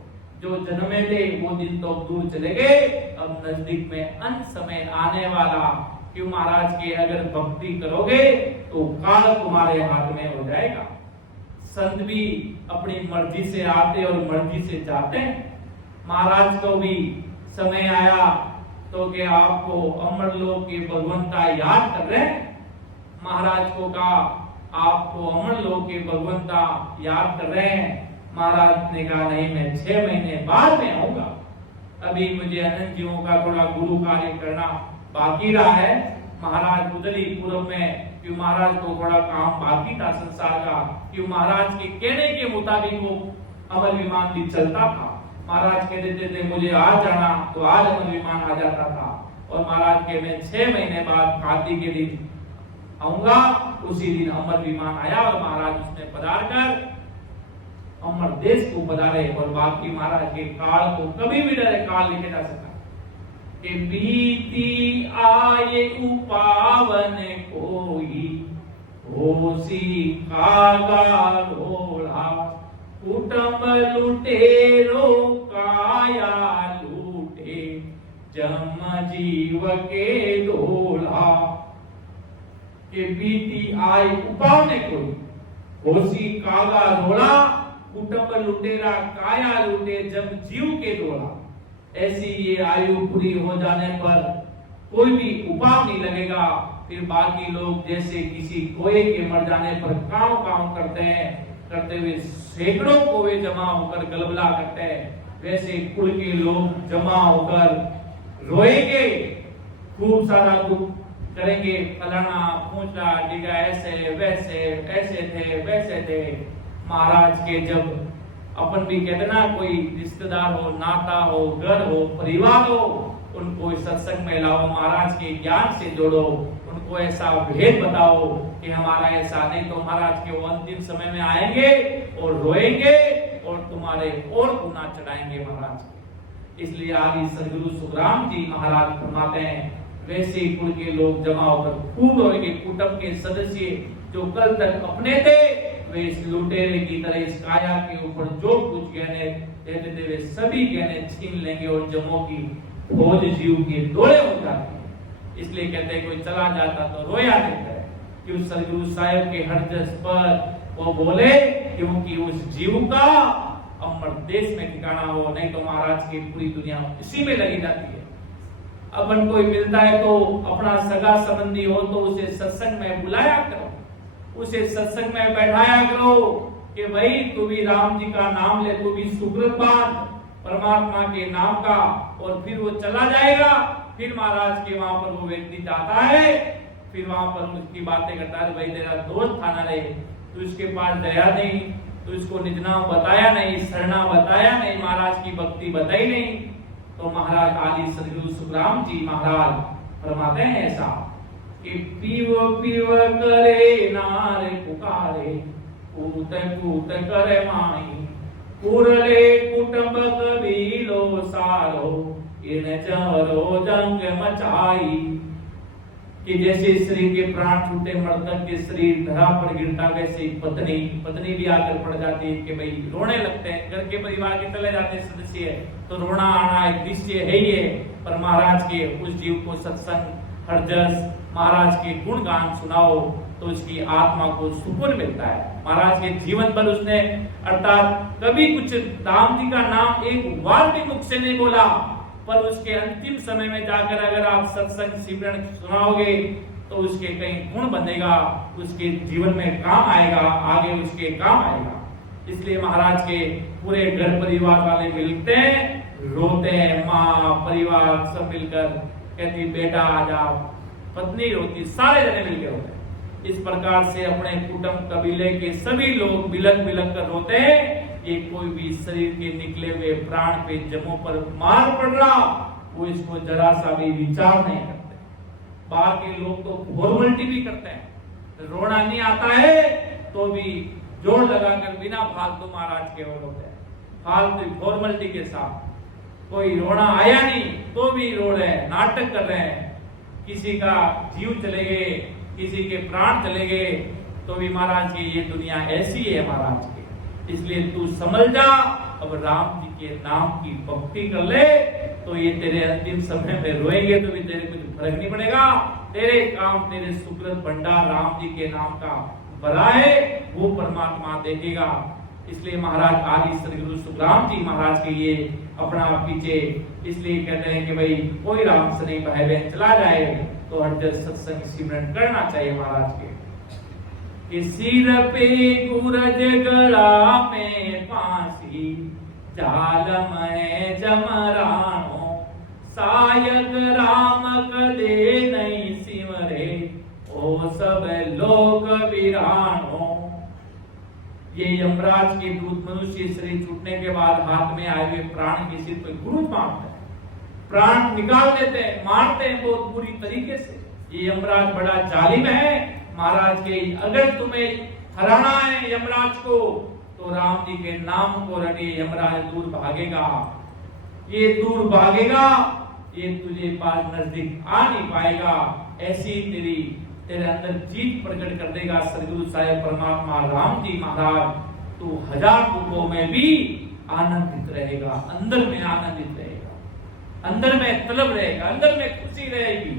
जो जन्मे थे वो दिन तो दूर चले गए, अब नजदीक में अंत समय आने वाला। क्यों महाराज के अगर भक्ति करोगे तो काल तुम्हारे हाथ में हो जाएगा। संत भी अपनी मर्जी से आते और मर्जी से जाते हैं। महाराज को भी समय आया तो कि आपको अमर लोक के भगवंता याद कर रहे हैं। महाराज को कहा आपको अमर लोक के भगवंता याद कर रहे हैं। महाराज ने कहा नहीं, मैं 6 महीने बाद में आऊंगा, अभी मुझे अनंत जीवों का थोड़ा गुरु कार्य करना बाकी रहा है। महाराज उदली पूर्व में क्यों महाराज को थोड़ा काम बाकी था संसार का, क्यों महाराज के कहने के मुताबिक वो अमर विमान भी चलता था। महाराज कह देते थे मुझे आज जाना तो आज अमर विमान आ जाता था। और महाराज के मैं 6 महीने बाद कार्तिक के दिन आऊंगा, उसी दिन अमर विमान आया और महाराज उसमें पधार कर अमर देश को पधारे। और बाकी महाराज के काल को कभी भी डरे काल लिखे जा सकता कि बीती आए उपावन कोई, होसी कागा घोड़ा, कुटुंब लुटेरो काया लूटे, जम जीव के दोला। के बीती आए उपावन कोई, होसी कागा घोड़ा, कुटुंब लुटेरा काया लूटे, जम जीव के दोला। ऐसी ये आयु पूरी हो जाने पर कोई भी उपाय नहीं लगेगा। फिर बाकी लोग जैसे किसी कोए के मर जाने पर काम करते हैं, करते हुए सैकड़ों कोए जमा होकर गलबला करते हैं, वैसे कुल के लोग जमा होकर रोएंगे, खूब सारा दुख करेंगे, फलाना पूछना डिगा ऐसे वैसे, ऐसे थे वैसे थे। महाराज के जब अपन भी कहते ना कोई रिश्तेदार हो, नाता हो, घर हो, परिवार हो, उनको इस सत्संग में लाओ, महाराज के ज्ञान से जोड़ो, उनको ऐसा भेद बताओ कि हमारा ऐसा नहीं तो महाराज के वो अंतिम समय में आएंगे और रोएंगे और तुम तुम्हारे और गुना चढ़ाएंगे महाराज। इसलिए आदि सदगुरु सुखराम जी महाराज फरमाते हैं, वैसे कुल के लोग जमा होकर खूब रोएंगे। कुटुंब के सदस्य जो कल तक अपने थे, वे इस लुटेरे की तरह इस काया के ऊपर जो कुछ गहने देते थे वे सभी गहने छीन लेंगे और जमों की फौज जीव के दौड़े हो जाती है। इसलिए कहते हैं कोई चला जाता तो रोया देता है कि उस सदगुरु साहिब के हरजस पर वो बोले, क्योंकि उस जीव का अमर देश में ठिकाना हो, नहीं तो महाराज की पूरी दुनिया इसी में लगी जाती है। अपन कोई मिलता है तो अपना सगा संबंधी हो तो उसे सत्संग में बुलाया करो, उसे सत्संग में बैठाया करो कि भाई तू भी राम जी का नाम ले, तू भी सुकृत बांध परमात्मा के नाम का। और फिर वो चला जाएगा, फिर महाराज के वहां पर वो व्यक्ति जाता है, फिर वहां पर उसकी बातें करता है, भाई तेरा दोस्त था ना रे, तू इसके पास दया नहीं, तू इसको निज नाम बताया नहीं, शरणा बताया नहीं, महाराज की भक्ति बताई नहीं। तो महाराज आदि सदगुरु सुखराम जी महाराज फरमाते हैं ऐसा कि पीव पीव करे नारे पुकारे, कूत कूत करे माई, कुरले कुटुंब कबीलो सारो, इन चवरो जंग मचाई। कि जैसे शरीर के प्राण छूटे, मृतक के शरीर धरा पर गिरता, वैसे पत्नी भी आकर पड़ जाती है कि भाई रोने लगते हैं। घर के परिवार के चले जाते सदस्य तो रोना आना एक दृश्य है ही है। पर महाराज के उस जीव को सत्संग हरजस महाराज के गुणगान सुनाओ तो उसकी आत्मा को सुकून मिलता है। महाराज के जीवन पर उसने अर्थात कभी कुछ राम जी का नाम एक बार भी मुख से नहीं बोला, पर उसके अंतिम समय में जाकर अगर आप सत्संग सिमरन सुनाओगे तो उसके कई गुण बनेगा, उसके जीवन में काम आएगा, आगे उसके काम आएगा। इसलिए महाराज के पूरे घर परिवार वाले मिलते हैं, रोते हैं, माँ परिवार सब मिलकर कहती बेटा आ जाओ, पत्नी रोती, सारे जने मिलकर रोते हैं। इस प्रकार से अपने कुटुंब कबीले के सभी लोग बिलक बिलक कर रोते हैं। ये कोई भी शरीर के निकले हुए प्राण पे जमों पर मार पड़ रहा, वो इसको जरा सा भी विचार नहीं करते। बाकी लोग तो फॉर्मेलिटी भी करते हैं, रोना नहीं आता है तो भी जोर लगाकर बिना फालतू महाराज के वो रोते हैं, फालतू फॉर्मेलिटी के साथ। कोई रोना आया नहीं तो भी रो रहे हैं, नाटक कर रहे हैं। किसी का जीव चले गए, किसी के प्राण चले गए तो भी महाराज की ये दुनिया ऐसी है महाराज की। इसलिए तू समझ जा, अब राम जी के नाम की भक्ति कर ले तो ये तेरे अंतिम समय में रोएंगे तो भी तेरे कुछ फर्क नहीं पड़ेगा। तेरे काम, तेरे सुकृत भंडार राम जी के नाम का भरा है, वो परमात्मा देखेगा। इसलिए महाराज आदि सदगुरु सुखराम जी महाराज के ये अपना पीछे इसलिए कहते हैं कि भाई कोई राम से नहीं भाई बहन चला जाए तो हर सत्संग सिमरन करना चाहिए महाराज के। कि सिर पे गुरज गला में फांसी, जाल में जमरानो, सायक राम कदे नहीं सिमरे, ओ सब लोग वीरानो। ये यमराज के दूत मनुष्य शरीर छूटने के बाद हाथ में आए हुए प्राण के सिर पर गुरुज मारते हैं, प्राण निकाल देते हैं, मारते हैं बहुत बुरी तरीके से। ये यमराज बड़ा जालिम है महाराज के। अगर तुम्हें हराना है यमराज को तो राम जी के नाम को रटे, यमराज दूर भागेगा, ये दूर भागेगा, ये तुझे पास नजदीक आ नहीं पाएगा। ऐसी तेरे अंदर जीत प्रकट कर देगा सदगुरु साहिब परमात्मा राम जी महाराज। तू हजार रूपों में भी आनंदित रहेगा, अंदर में आनंदित रहेगा, अंदर में तलब रहेगा, अंदर में खुशी रहेगी।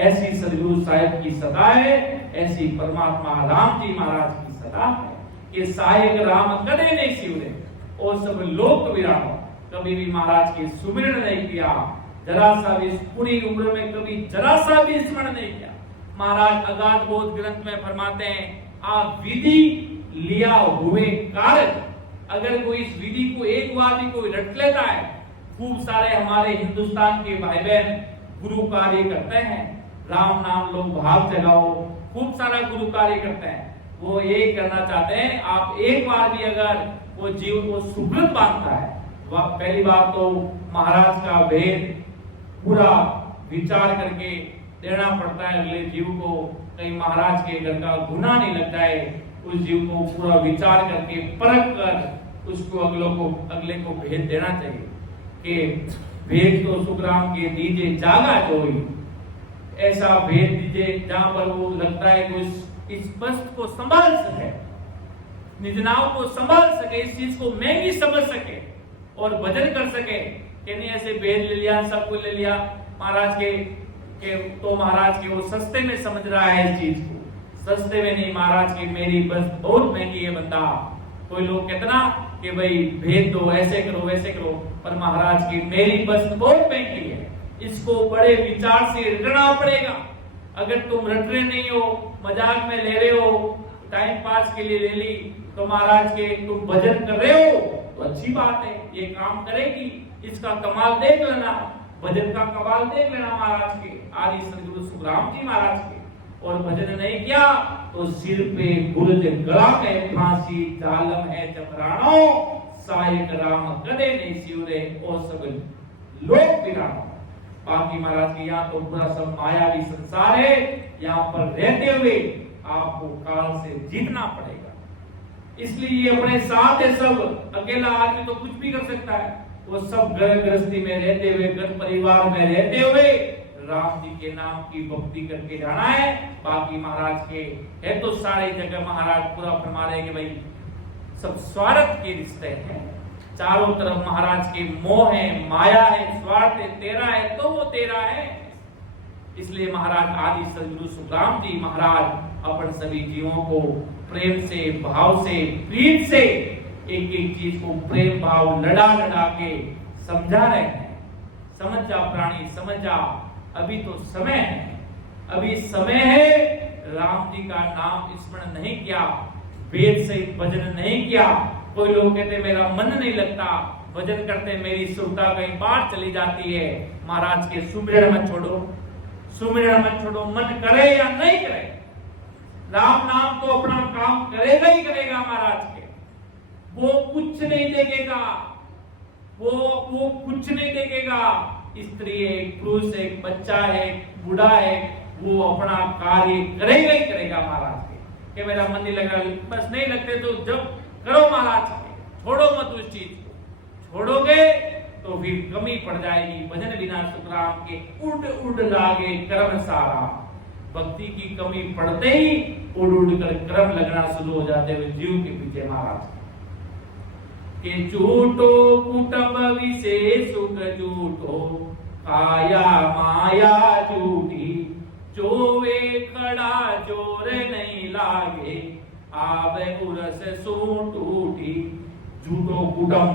ऐसी सदगुरु साहिब की सदा है, ऐसी परमात्मा राम जी महाराज की सदा है कि सायक राम कदे नहीं सिमरे, और सब लोग विरानो। कभी भी महाराज के सुमिरन नहीं किया, जरा सा भी पूरी उम्र में कभी जरा सा भी स्मरण नहीं किया। महाराज अगाध बोध ग्रंथ में फरमाते हैं, आप विधि लिया हुए कार्य, अगर कोई इस विधि को एक बार भी कोई रट लेता है। खूब सारे हमारे हिंदुस्तान के भाई बहन गुरु कार्य करते हैं, राम नाम लोग भाव जगाओ, खूब सारा गुरु कार्य करते हैं। वो ये करना चाहते हैं, आप एक बार भी अगर वो जीव को सुकृत बांधता है, पहली बात तो महाराज का भेद पूरा विचार करके देना पड़ता है अगले जीव को, कहीं महाराज के घर का गुनाह नहीं लग जाए। उस जीव को पूरा विचार करके परख कर उसको अगले को भेद देना चाहिए कि भेद तो सुखराम के दीजिए जागा जोई, ऐसा भेद दीजिए जहां पर वो लगता है कि इस वस्तु को संभाल सके, निजनाओं को संभाल सके, इस चीज को मैं भी समझ सके और भजन कर सके। कि नहीं ऐसे भेद ले लिया, सब कुछ ले लिया महाराज के तो महाराज के वो सस्ते में समझ रहा है इस चीज को, सस्ते में नहीं महाराज की मेरी बस बहुत महंगी है बंदा। कोई लोग कितना कि भाई भेद दो, ऐसे करो वैसे करो, पर महाराज की मेरी बस बहुत महंगी है, इसको बड़े विचार से रटना पड़ेगा। अगर तुम रट रहे नहीं हो, मजाक में ले रहे हो, टाइम पास के लिए ले ली, तो महाराज के तुम भजन कर रहे हो तो अच्छी बात है, ये काम करेगी, इसका कमाल देख लेना, भजन का कमाल देख लेना महाराज के, आदि सदगुरु सुखराम जी महाराज के। और भजन नहीं किया तो सिर पे गुरुज गला में फांसी, जालम है चमराणो, सायक राम कदे नहीं सिवरे, और सब लोग बिरानो। बाकी महाराज के यहाँ तो पूरा सब मायावी संसार है, यहाँ पर रहते हुए आपको काल से जीतना पड़ेगा। इसलिए ये अपने साथ है सब, अकेला आदमी तो कुछ भी कर सकता है, वो सब घर गृहस्थी में रहते हुए, घर परिवार में रहते हुए राम जी के नाम की भक्ति करके जाना है। बाकी महाराज के है तो सारे जगह महाराज पूरा फरमा रहे कि भाई सब स्वार्थ के रिश्ते हैं, चारों तरफ महाराज के मोह है, माया है, स्वार्थ है, तेरा है तो वो तेरा है। इसलिए महाराज आदि सदगुरु सुखराम जी महाराज अपन सभी जीवों को प्रेम से, भाव से, प्रीत से एक एक चीज को प्रेम भाव लड़ा लड़ा के समझा रहे हैं। समझ जा प्राणी, समझ जा, अभी तो समय है, अभी समय है। राम जी का नाम स्मरण नहीं किया, वेद से भजन नहीं किया, कोई लोग कहते मेरा मन नहीं लगता, भजन करते मेरी सुरता कहीं बाहर चली जाती है। महाराज के सुमिरन मत छोड़ो, सुमिरन मत छोड़ो, मन करे या नहीं करे, राम नाम तो अपना काम करेगा ही करेगा महाराज के। वो कुछ नहीं देखेगा, वो कुछ नहीं देखेगा। स्त्री है, पुरुष है, बच्चा है, बूढ़ा है, वो अपना कार्य करेगा ही करेगा महाराज के। कि मेरा मन नहीं लग रहा, बस नहीं लगते तो जब करो महाराज के, छोड़ो मत उस चीज को, छोड़ोगे तो फिर कमी पड़ जाएगी। भजन बिना सुखराम के उड़ उड़ लागे कर्म सारा, भक्ति की कमी पड़ते ही उड़ उड़ कर कर्म लगना शुरू हो जाते हुए जीव के पीछे महाराज के। झूठो कुटुंब विशेष सुख झूठो, काया माया झूठी, जोवे खड़ा जोर नहीं लागे, आवे उरस सूट उठी। झूठो कुटुंब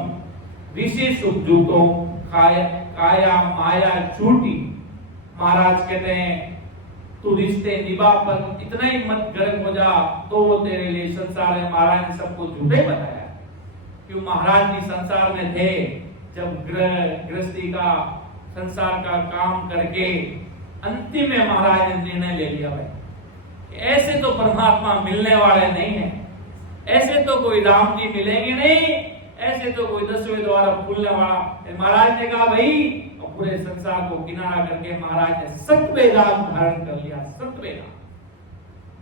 विशेष सुख झूठो, काया माया झूठी। महाराज कहते हैं तू रिश्ते निभा पर इतना ही मत गर्क हो जा तो वो तेरे लिए संसार है। महाराज ने सबको झूठे बताया, क्यों महाराज भी संसार में थे, जब गृहस्थी का संसार का काम करके अंतिम में महाराज ने निर्णय ले लिया भाई ऐसे तो परमात्मा मिलने वाले नहीं है, ऐसे तो कोई राम जी मिलेंगे नहीं, ऐसे तो कोई 10वें द्वार खुलने वाला। महाराज ने कहा भाई, पूरे संसार को किनारा करके महाराज ने 7वें राग धारण कर लिया। 7वें राग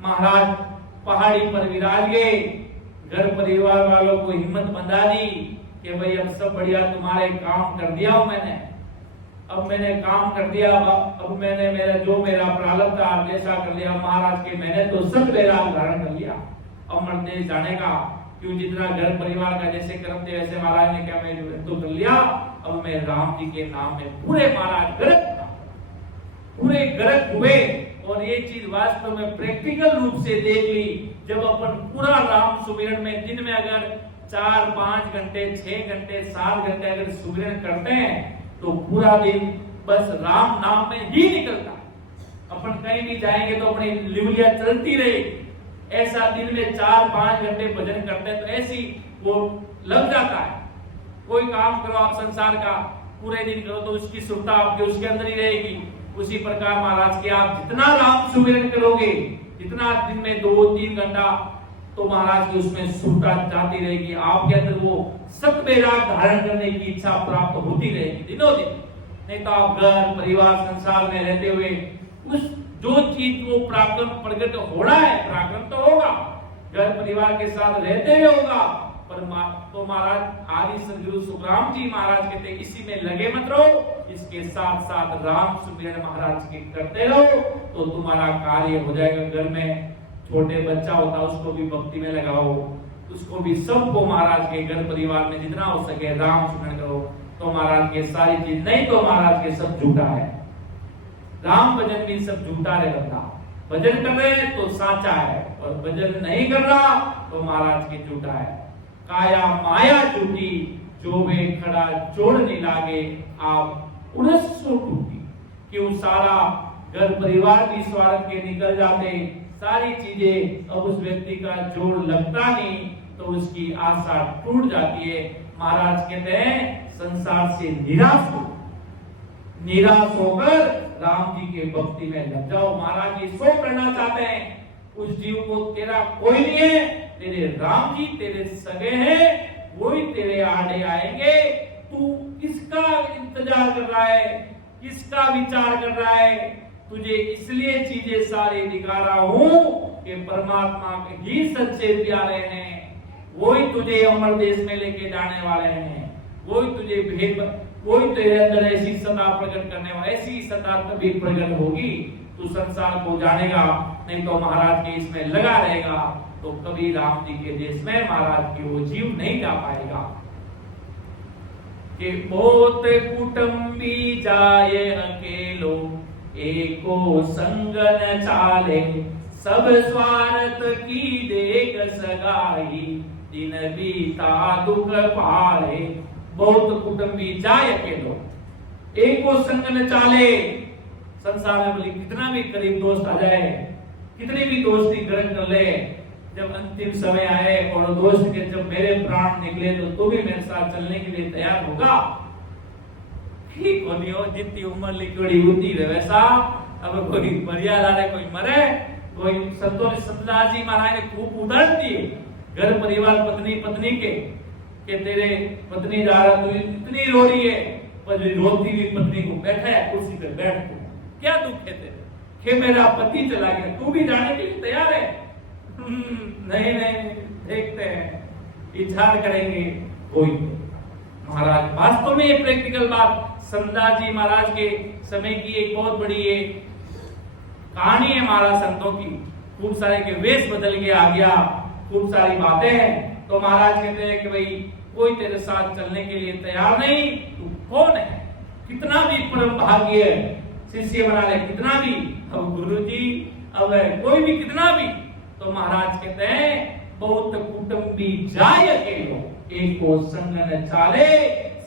महाराज पहाड़ी पर विराज गए, घर परिवार वालों को हिम्मत बंधा दी कि भाई अब सब बढ़िया, तुम्हारे काम कर दिया हूं मैंने, अब मैंने काम कर दिया, अब मैंने मेरा प्रारब्ध था जैसा कर लिया। महाराज के मैंने तो 7वें राग धारण कर लिया, अब मरते जाने का, क्यों जितना घर परिवार का जैसे कर्म थे वैसे महाराज ने क्या मैं तो कर लिया। अब मैं राम जी के नाम में पूरे महाराज गर्क हुए। और ये चीज वास्तव में प्रैक्टिकल रूप से देख ली, जब अपन पूरा राम सुमिरन में दिन में अगर 4, 5 घंटे, 6 घंटे, 7 घंटे अगर सुमिरन करते हैं तो पूरा दिन बस राम नाम में ही निकलता। अपन कहीं भी जाएंगे तो अपनी लिवलिया चलती रहेगी। ऐसा दिन में 4-5 घंटे भजन करते हैं तो ऐसी वो लग जाता है। कोई काम करो आप संसार का, पूरे दिन करो तो उसकी सुरता आपके उसके अंदर ही रहेगी। उसी प्रकार महाराज के आप जितना राम सुमिरन करोगे, जितना दिन में 2-3 घंटा, तो महाराज की उसमें सुरता जाती रहेगी, आपके अंदर वो 7वें राग धारण करने की इच्छा प्राप्त होती रहेगी दिनों दिन। नहीं तो आप घर परिवार संसार में रहते हुए उस जो चीज वो पराक्रम प्रकट हो रहा है, पराक्रम तो होगा, घर परिवार के साथ रहते हुए होगा, तो महाराज आदि सदगुरु सुखराम जी महाराज कहते इसी में लगे मत रहो, इसके साथ साथ राम सुमिरन महाराज के करते रहो तो तुम्हारा कार्य हो जाएगा। घर में छोटे बच्चा होता है उसको भी भक्ति में लगाओ, उसको भी सबको महाराज के घर परिवार में जितना हो सके राम सुमिरन करो तो महाराज के सारी चीज, नहीं तो महाराज के सब झूठा है। राम भजन भी सब झूठा है, बंदा भजन कर रहे हैं तो साचा है और भजन नहीं कर रहा तो महाराज के झूठा है। काया माया झूठी जो वे खड़ा जोड़ने लागे आप 1900 टूटी। क्यों सारा घर परिवार भी स्वार्थ के निकल जाते, सारी चीजें अब उस व्यक्ति का जोड़ लगता नहीं तो उसकी आशा टूट जाती है। महाराज कहते हैं संसार से निराश होकर राम जी के भक्ति में लग जाओ। महाराज जी सो करना चाहते हैं उस जीव को तेरा कोई नहीं है, तेरे राम जी तेरे सगे हैं, वही तेरे आड़े आएंगे। तू किसका इंतजार कर रहा है, किसका विचार कर रहा है? तुझे इसलिए चीजें सारी दिखा रहा हूं कि परमात्मा के ही सच्चे प्यारे हैं, वही तुझे अमर देश में लेके जाने वाले हैं, वही तुझे वही तेरे अंदर ऐसी सत्ता प्रकट करने वाले, ऐसी सत्ता तभी प्रकट होगी तू संसार को जानेगा, नहीं तो महाराज के इसमें लगा रहेगा तो कभी राम जी के देश में महाराज के वो जीव नहीं जा पाएगा। कि बहुत कुटुंबी जाए अकेलो, एको संग न चाले, सब स्वार्थ की देख सगाई, दिन बीता दुख पाले। बहुत कुटुंबी जाए अकेलो, एको संग न चाले। संसार में बोली कितना भी करीब दोस्त आ जाए, कितनी भी दोस्ती ग्रहण कर ले, जब अंतिम समय आए और दोस्त के जब मेरे प्राण निकले तो तू भी मेरे साथ चलने के लिए तैयार होगा? ठीक होनी हो, जितनी उम्र लिखी होती है वैसा। अब कोई मर्यादा है, कोई मरे, कोई संतों ने सतदास जी महाराज ने खूब उदाहरण दिए घर परिवार पत्नी के तेरे पत्नी जा रहा, तू इतनी रो रही है, पर रोती हुई पत्नी को बैठा है कुर्सी पे, बैठ तू, क्या दुख है तेरे कि मेरा पति चला गया, तू भी जाने के लिए तैयार है? नहीं देखते हैं, विचार करेंगे कोई। महाराज वास्तव में ये प्रैक्टिकल बात संतदास जी महाराज के समय की एक बहुत बड़ी ये कहानी है महाराज संतों की। खूब सारे के वेश बदल के आ गया, खूब सारी बातें हैं। तो महाराज कहते हैं कि भाई कोई तेरे साथ चलने के लिए तैयार नहीं, तू कौन है? कितना भी परम भाग्य शिष्य बना ले, कितना भी, अब गुरुजी अब कोई भी कितना भी, तो महाराज कहते हैं बहुत कुटुंबी जाय अकेलो, एको संग न चाले,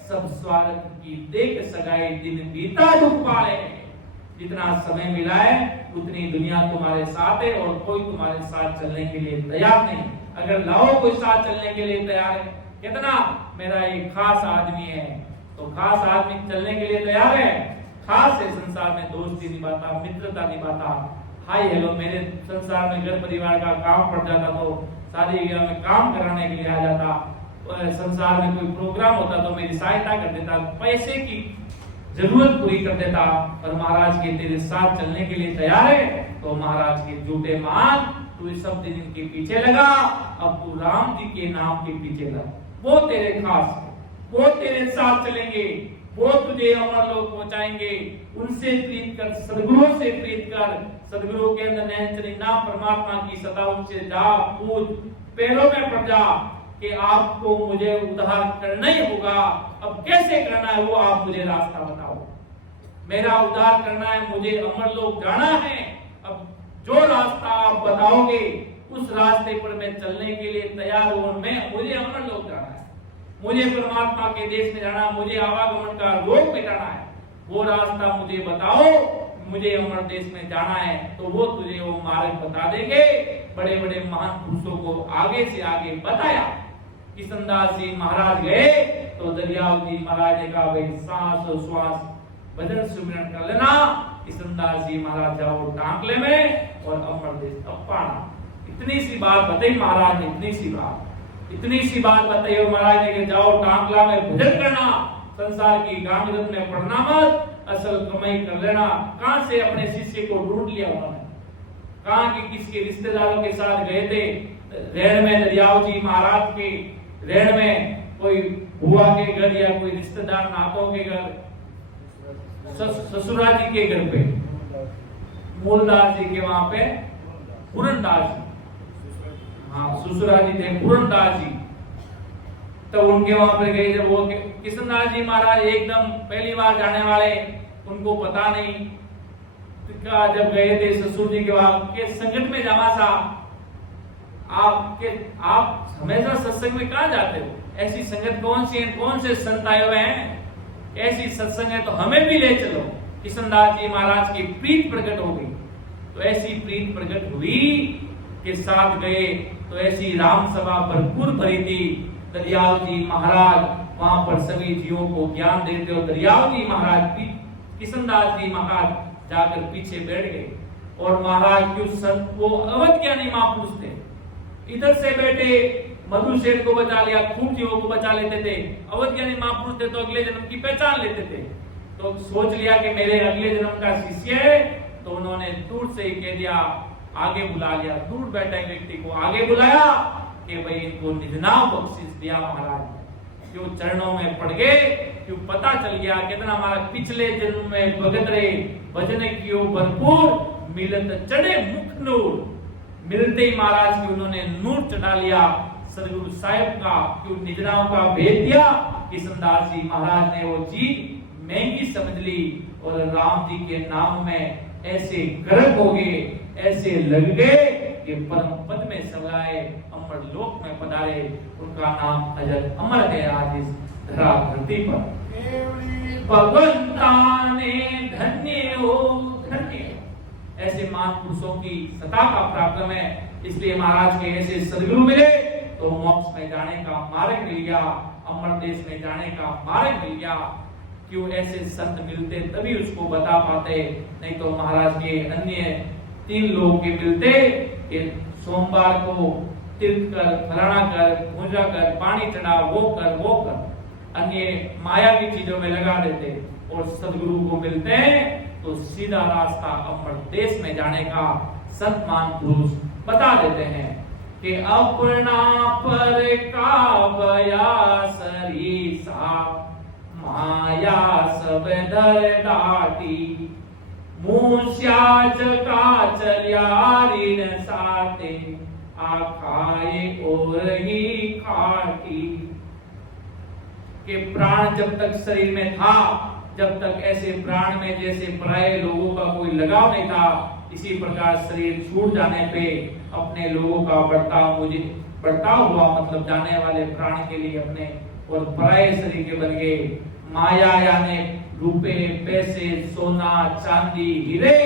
सब स्वार्थ की देख सगाई, दिन बीता दुख पाले। जितना समय मिला है उतनी दुनिया तुम्हारे साथ है और कोई तुम्हारे साथ चलने के लिए तैयार नहीं। अगर लाओ कोई साथ चलने के लिए तैयार है, कितना मेरा एक खास आदमी है, तो खास आदमी चलने के लिए तैयार है। खास है, संसार में दोस्ती निभाता, मित्रता निभाता, हाय हेलो, मेरे संसार में घर परिवार का काम पड़ जाता तो शादी विवाह में काम कराने के लिए आ जाता, संसार में कोई प्रोग्राम होता तो मेरी सहायता कर देता, पैसे की जरूरत पूरी कर देता। और महाराज के तेरे साथ चलने के लिए तैयार है, तो महाराज के झूठे मान, तू सब दिन इनके पीछे लगा, अब तू राम जी के नाम के पीछे लगा, वो तेरे खास है, वो तेरे साथ चलेंगे, वो तुझे अमर लोक पहुंचाएंगे। उनसे प्रीत कर, सदगुरु से प्रीत कर, सदगुरु के अंदर नैंचनी नाम परमात्मा की सदा, उनसे जा पूज, पैरों में पड़ जा कि आपको मुझे उद्धार करना ही होगा। अब कैसे करना है वो आप मुझे रास्ता बताओ, मेरा उद्धार करना है, मुझे अमर लोक जाना है। अब जो रास्ता आप बताओगे उस रास्ते पर मैं चलने के लिए तैयार हूं। मुझे अमर लोक जाना है, मुझे परमात्मा के देश में जाना, मुझे आवागमन का रोग मिटाना है, वो रास्ता मुझे बताओ, मुझे अमर देश में जाना है। तो वो तुझे वो मार्ग बता देंगे। बड़े बड़े महान पुरुषों को आगे से आगे बताया। किशनदास जी महाराज गए तो दरियाव जी महाराज ने कहा भाई सांस और श्वास भजन सुमिरन कर लेना। किशनदास जी महाराज जाओ टांकले में और अमर देश तब पाना। इतनी सी बात बताई महाराज ने, इतनी सी बात बताई महाराज ने कि जाओ टांकला में भजन करना, संसार की गांगरत में पड़ना मत, असल कमाई कर लेना। कहां से अपने शिष्य को ढूंढ लिया उन्होंने, कहां कि किसके रिश्तेदारों के साथ गए थे, रेण में दरियाव जी महाराज के रेण में कोई बुआ के घर या कोई रिश्तेदार नातों के घर, ससुरा जी के घर पे, मूलदास जी के वहां पे पुरनदास जी, हाँ ससुरा जी थे पुरनदास जी। तो उनके वहां पर गए, जब वो कृष्णदास जी महाराज एकदम पहली बार जाने वाले, उनको पता नहीं का, जब गए थे ससुर जी के वहां के संगत में जावा सा, आप हमेशा सत्संग में कहाँ जाते हो? ऐसी संगत कौन सी है, कौन से संत आए हुए हैं, ऐसी सत्संग है तो हमें भी ले चलो। कृष्णदास जी महाराज की प्रीत प्रकट हो गई, तो ऐसी प्रीत प्रकट हुई के साथ गए, तो ऐसी राम सभा भरपूर भरी थी। दरियाव जी महाराज वहां पर सभी जीवों को ज्ञान देते हो। दरियाव जी महाराज, कृष्णदास जी महाराज जाकर पीछे बैठ गए, और महाराज क्यों संत, वो अवध ज्ञानी महापुरुष थे, इधर से बैठे मधु सेठ को बचा लिया, खूब जीवों को बचा लेते थे। अवध ज्ञानी महापुरुष थे तो अगले जन्म की पहचान लेते थे, तो सोच लिया कि मेरे अगले जन्म का शिष्य है, तो उन्होंने दूर से ही कह दिया, आगे बुला लिया, दूर बैठे व्यक्ति को आगे बुलाया कि भाई इनको निजनाम बख्शिश दिया महाराज। क्यों चरणों में पड़ गए, क्यों पता चल गया कितना हमारा पिछले जन्म में भगत रे भजन कियो भरपूर, मिलत चढ़े मुख नूर। मिलते ही महाराज की उन्होंने नूर चढ़ा लिया सदगुरु साहिब का, क्यों निजनाओं का भेद दिया। कृष्णदास जी महाराज ने वो चीज महंगी समझ ली, और राम जी के नाम में ऐसे गर्क हो गए, ऐसे लग गए कि परम पद में समाये, अमर लोक में पधारे। उनका नाम अजर अमर है आज इस धरा धरती पर। भगवंता ने धन्य हो धन्य, ऐसे महापुरुषों की सता का पराक्रम है। इसलिए महाराज के ऐसे सदगुरु मिले तो मोक्ष में जाने का मार्ग मिल गया, अमर देश में जाने का मार्ग मिल गया। क्यों ऐसे संत मिलते तभी उसको बता पाते, नहीं तो महाराज के अन्य 3 लोग के मिलते कि सोमवार को तीर्थ कर, फलाना कर, पूजा कर, पानी चढ़ा, वो कर, अन्य माया की चीजों में लगा देते। और सदगुरु को मिलते हैं तो सीधा रास्ता अमर देश में जाने का संत महापुरुष बता देते हैं कि अपना पर काबया सरीसा, माया सब दर डाटी, मूस्याज का चलियारिन साते, आखाए और ही खाटी। के प्राण जब तक शरीर में था, जब तक ऐसे प्राण में जैसे पराये लोगों का कोई लगाव नहीं था, इसी प्रकार शरीर छूट जाने पे अपने लोगों का बर्ताव हुआ, मतलब जाने वाले प्राण के लिए अपने और पराये शरीर के बन गए। माया यानी रुपए, पैसे, सोना, चांदी, हीरे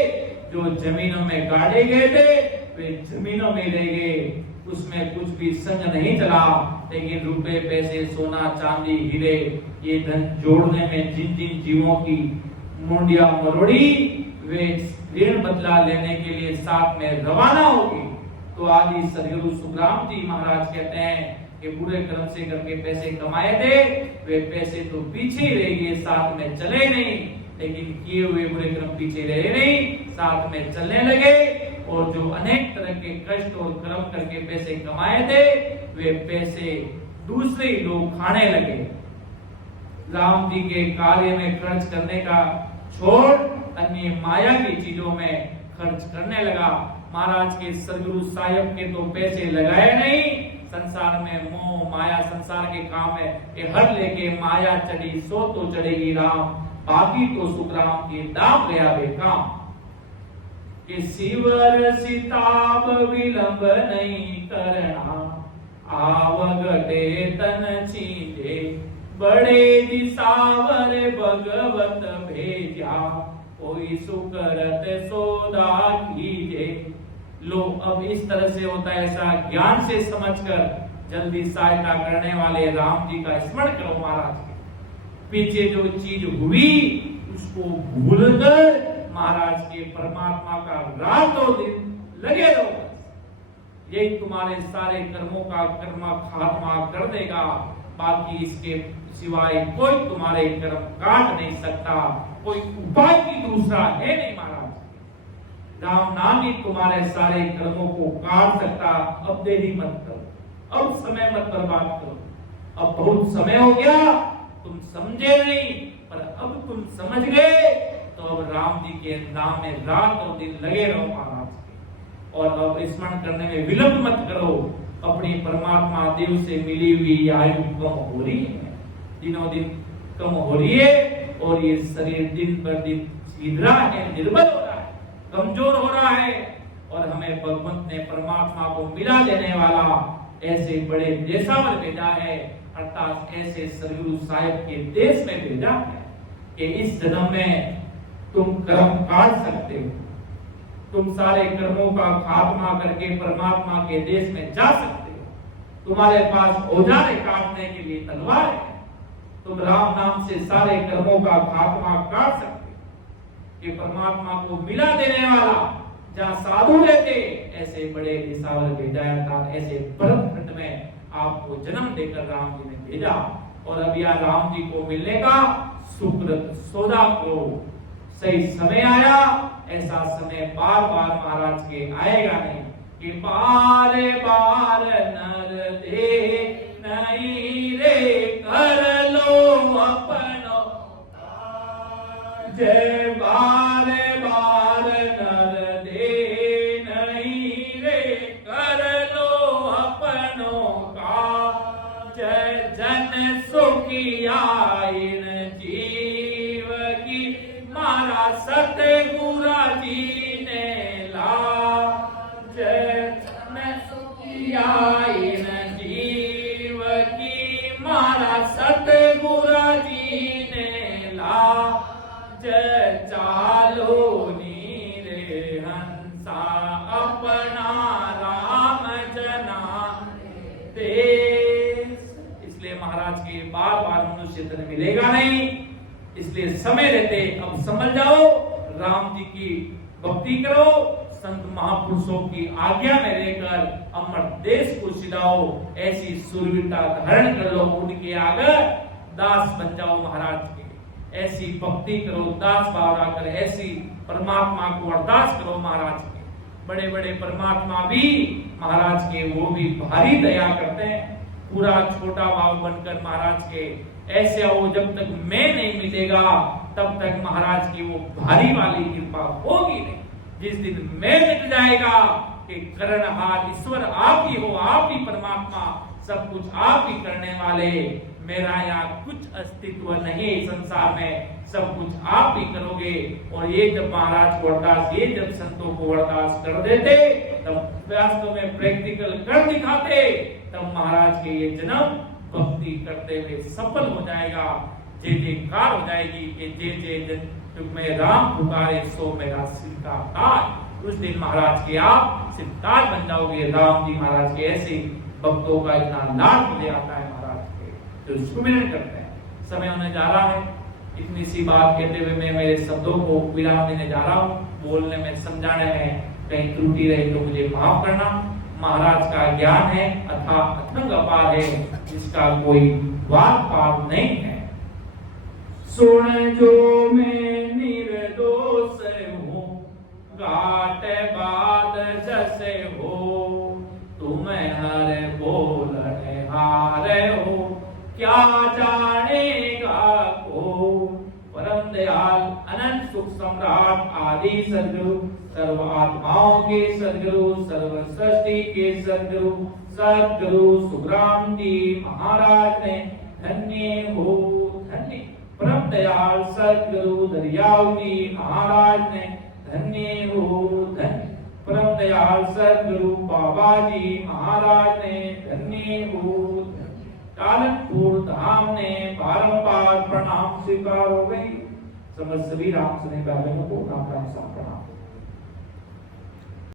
जो जमीनों में गाड़े गए थे वे जमीनों में रह गए, उसमें कुछ भी संग नहीं चला। लेकिन रुपए, पैसे, सोना, चांदी, हीरे, ये धन जोड़ने में जिन जिन जीवों की मुंडिया मरोड़ी, वे ऋण बदला लेने के लिए साथ में रवाना होगी। तो आदि सदगुरु सुखराम जी महाराज कहते हैं कि बुरे कर्म से करके पैसे कमाए थे, वे पैसे तो पीछे ही रह गए, साथ में चले नहीं। लेकिन किए हुए बुरे कर्म पीछे रहे नहीं, साथ में चलने लगे। और जो अनेक तरह के कष्ट और कर्म करके पैसे कमाए थे, वे पैसे दूसरे लोग खाने लगे। राम जी के कार्य में खर्च करने का छोड़ अन्य माया की चीजों में खर्च करने लगा। महाराज के सदगुरु साहिब के तो पैसे लगाए नहीं, संसार में मोह माया संसार के काम है कि हर लेके माया चढ़ी सो तो चढ़ेगी राम, बाकी तो सुखराम के दाम गया बेकाम। कि शिवर सिताब विलंब नहीं करना, आवगटे तन चीजे, बड़े दिसावर भगवत भेजा, कोई सुकरत सोदा कीजे। लो अब इस तरह से होता है, ऐसा ज्ञान से समझकर जल्दी सहायता करने वाले राम जी का स्मरण करो। महाराज के पीछे जो चीज हुई उसको भूलकर महाराज के परमात्मा का रातों दिन लगे रहो, यही तुम्हारे सारे कर्मों का कर्म खात्मा कर देगा। बाकी इसके सिवाय कोई तुम्हारे कर्म काट नहीं सकता, कोई उपाय भी दूसरा है नहीं। महाराज राम नाम ही तुम्हारे सारे कर्मों को काट सकता। अब देरी मत करो, अब समय मत बर्बाद करो, अब बहुत समय हो गया, तुम समझे नहीं, पर अब तुम समझ गए, तो अब राम जी के नाम में रात और दिन लगे रहो महाराज के, और अब स्मरण करने में विलंब मत करो। अपनी परमात्मा देव से मिली हुई आयु कम हो रही है, दिनों दिन कम हो रही है, और ये शरीर दिन पर दिन सीध रहा है, निर्बल हो रहा है, कमजोर हो रहा है, और हमें भगवंत ने परमात्मा को मिला देने वाला ऐसे बड़े देशावर भेजा है, अर्थात ऐसे सदगुरु साहिब के देश में भेजा है कि इस जन्म में तुम कर्म काट सकते हो, तुम सारे कर्मों का खात्मा करके परमात्मा के देश में जा सकते हो, तुम्हारे पास औजार काटने के लिए तलवार है, तुम राम नाम से सारे कर्मों का खात्मा काट सकते हो। कि परमात्मा को मिला देने वाला जहाँ साधु रहते, ऐसे बड़े दिशावर भेजा था, ऐसे भरत खंड में आपको जन्म देकर राम जी ने भेजा, और अब यह राम जी को मिलने का सुकृत सौदा करो, सही समय आया, ऐसा समय बार बार महाराज के आएगा नहीं कि बार बार नर दे नहीं रे, कर लो अपनो जय, बार बार नर दे नहीं रे, कर लो अपनों का जय, जन सुखिया इन जीव की मारा सतगुरु जी ने ला, जय जन सुखिया इन जीव की मारा सतगुरु जी ने ला, जय चालो नीरे हंसा अपना राम जना देश। इसलिए महाराज के बार बार मनुष्य तन मिलेगा नहीं, इसलिए समय रहते अब समझ जाओ, राम जी की भक्ति करो, संत महापुरुषों की आज्ञा में रहकर अमर देश को सिधाओ, ऐसी सूरवीरता धारण कर लो, उनके आगे दास बन जाओ महाराज के, ऐसी भक्ति करो, दास भाव आकर ऐसी परमात्मा को अरदास करो महाराज के। बड़े बड़े परमात्मा भी महाराज के वो भी भारी दया करते हैं, पूरा छोटा भाव बनकर महाराज के ऐसे हो, जब तक मैं नहीं मिलेगा तब तक महाराज की वो भारी वाली कृपा होगी नहीं। जिस दिन मैं मिट जाएगा कि करणहार ईश्वर आप ही हो, आप ही परमात्मा, सब कुछ आप ही करने वाले, मेरा यहाँ कुछ अस्तित्व नहीं संसार में, सब कुछ आप ही करोगे। और ये जब महाराज को अरदास, ये जब संतों को अरदास कर देते, तब वास्तव में प्रैक्टिकल कर दिखाते, तब महाराज के ये जन्म भक्ति करते हुए सफल हो जाएगा, जय जयकार हो जाएगी कि जय जय जग में राम पुकारे सो मेरा सिद्धा ताज। उस दिन महाराज के आप सिद्धार्थ बन जाओगे। राम जी महाराज के ऐसे भक्तों का इतना लाभ मिले आता है महाराज के, जो सुमिरन करते हैं। समय होने जा रहा है, इतनी सी बात कहते हुए मैं मेरे शब्दों को विराम देने जा रहा हूँ। बोलने में, समझाने में कहीं त्रुटि रही तो मुझे माफ करना। महाराज का ज्ञान है अथा अथंग अपार है, जिसका कोई वाद पार नहीं है। सुन जो मैं निर्दोष हूँ, घाट बाद जैसे हो, तुम हर बोलने हार हो, क्या जानेगा को। परम दयाल अनंत सुख सम्राट आदि सद्गुरु, सर्व आत्माओं के सद्गुरु, सर्व सृष्टि के सद्गुरु, सद्गुरु सुखराम जी महाराज ने धन्य हो धन्य। परम दयाल सद्गुरु दरियाव जी महाराज ने धन्य हो धन्य। परम दयाल सद्गुरु बाबा जी महाराज ने धन्य हो धन्य। कालकपुर धाम ने बारंबार प्रणाम स्वीकार हो गई। समस्त सभी राम सुने भाइयों को राम राम प्रणाम।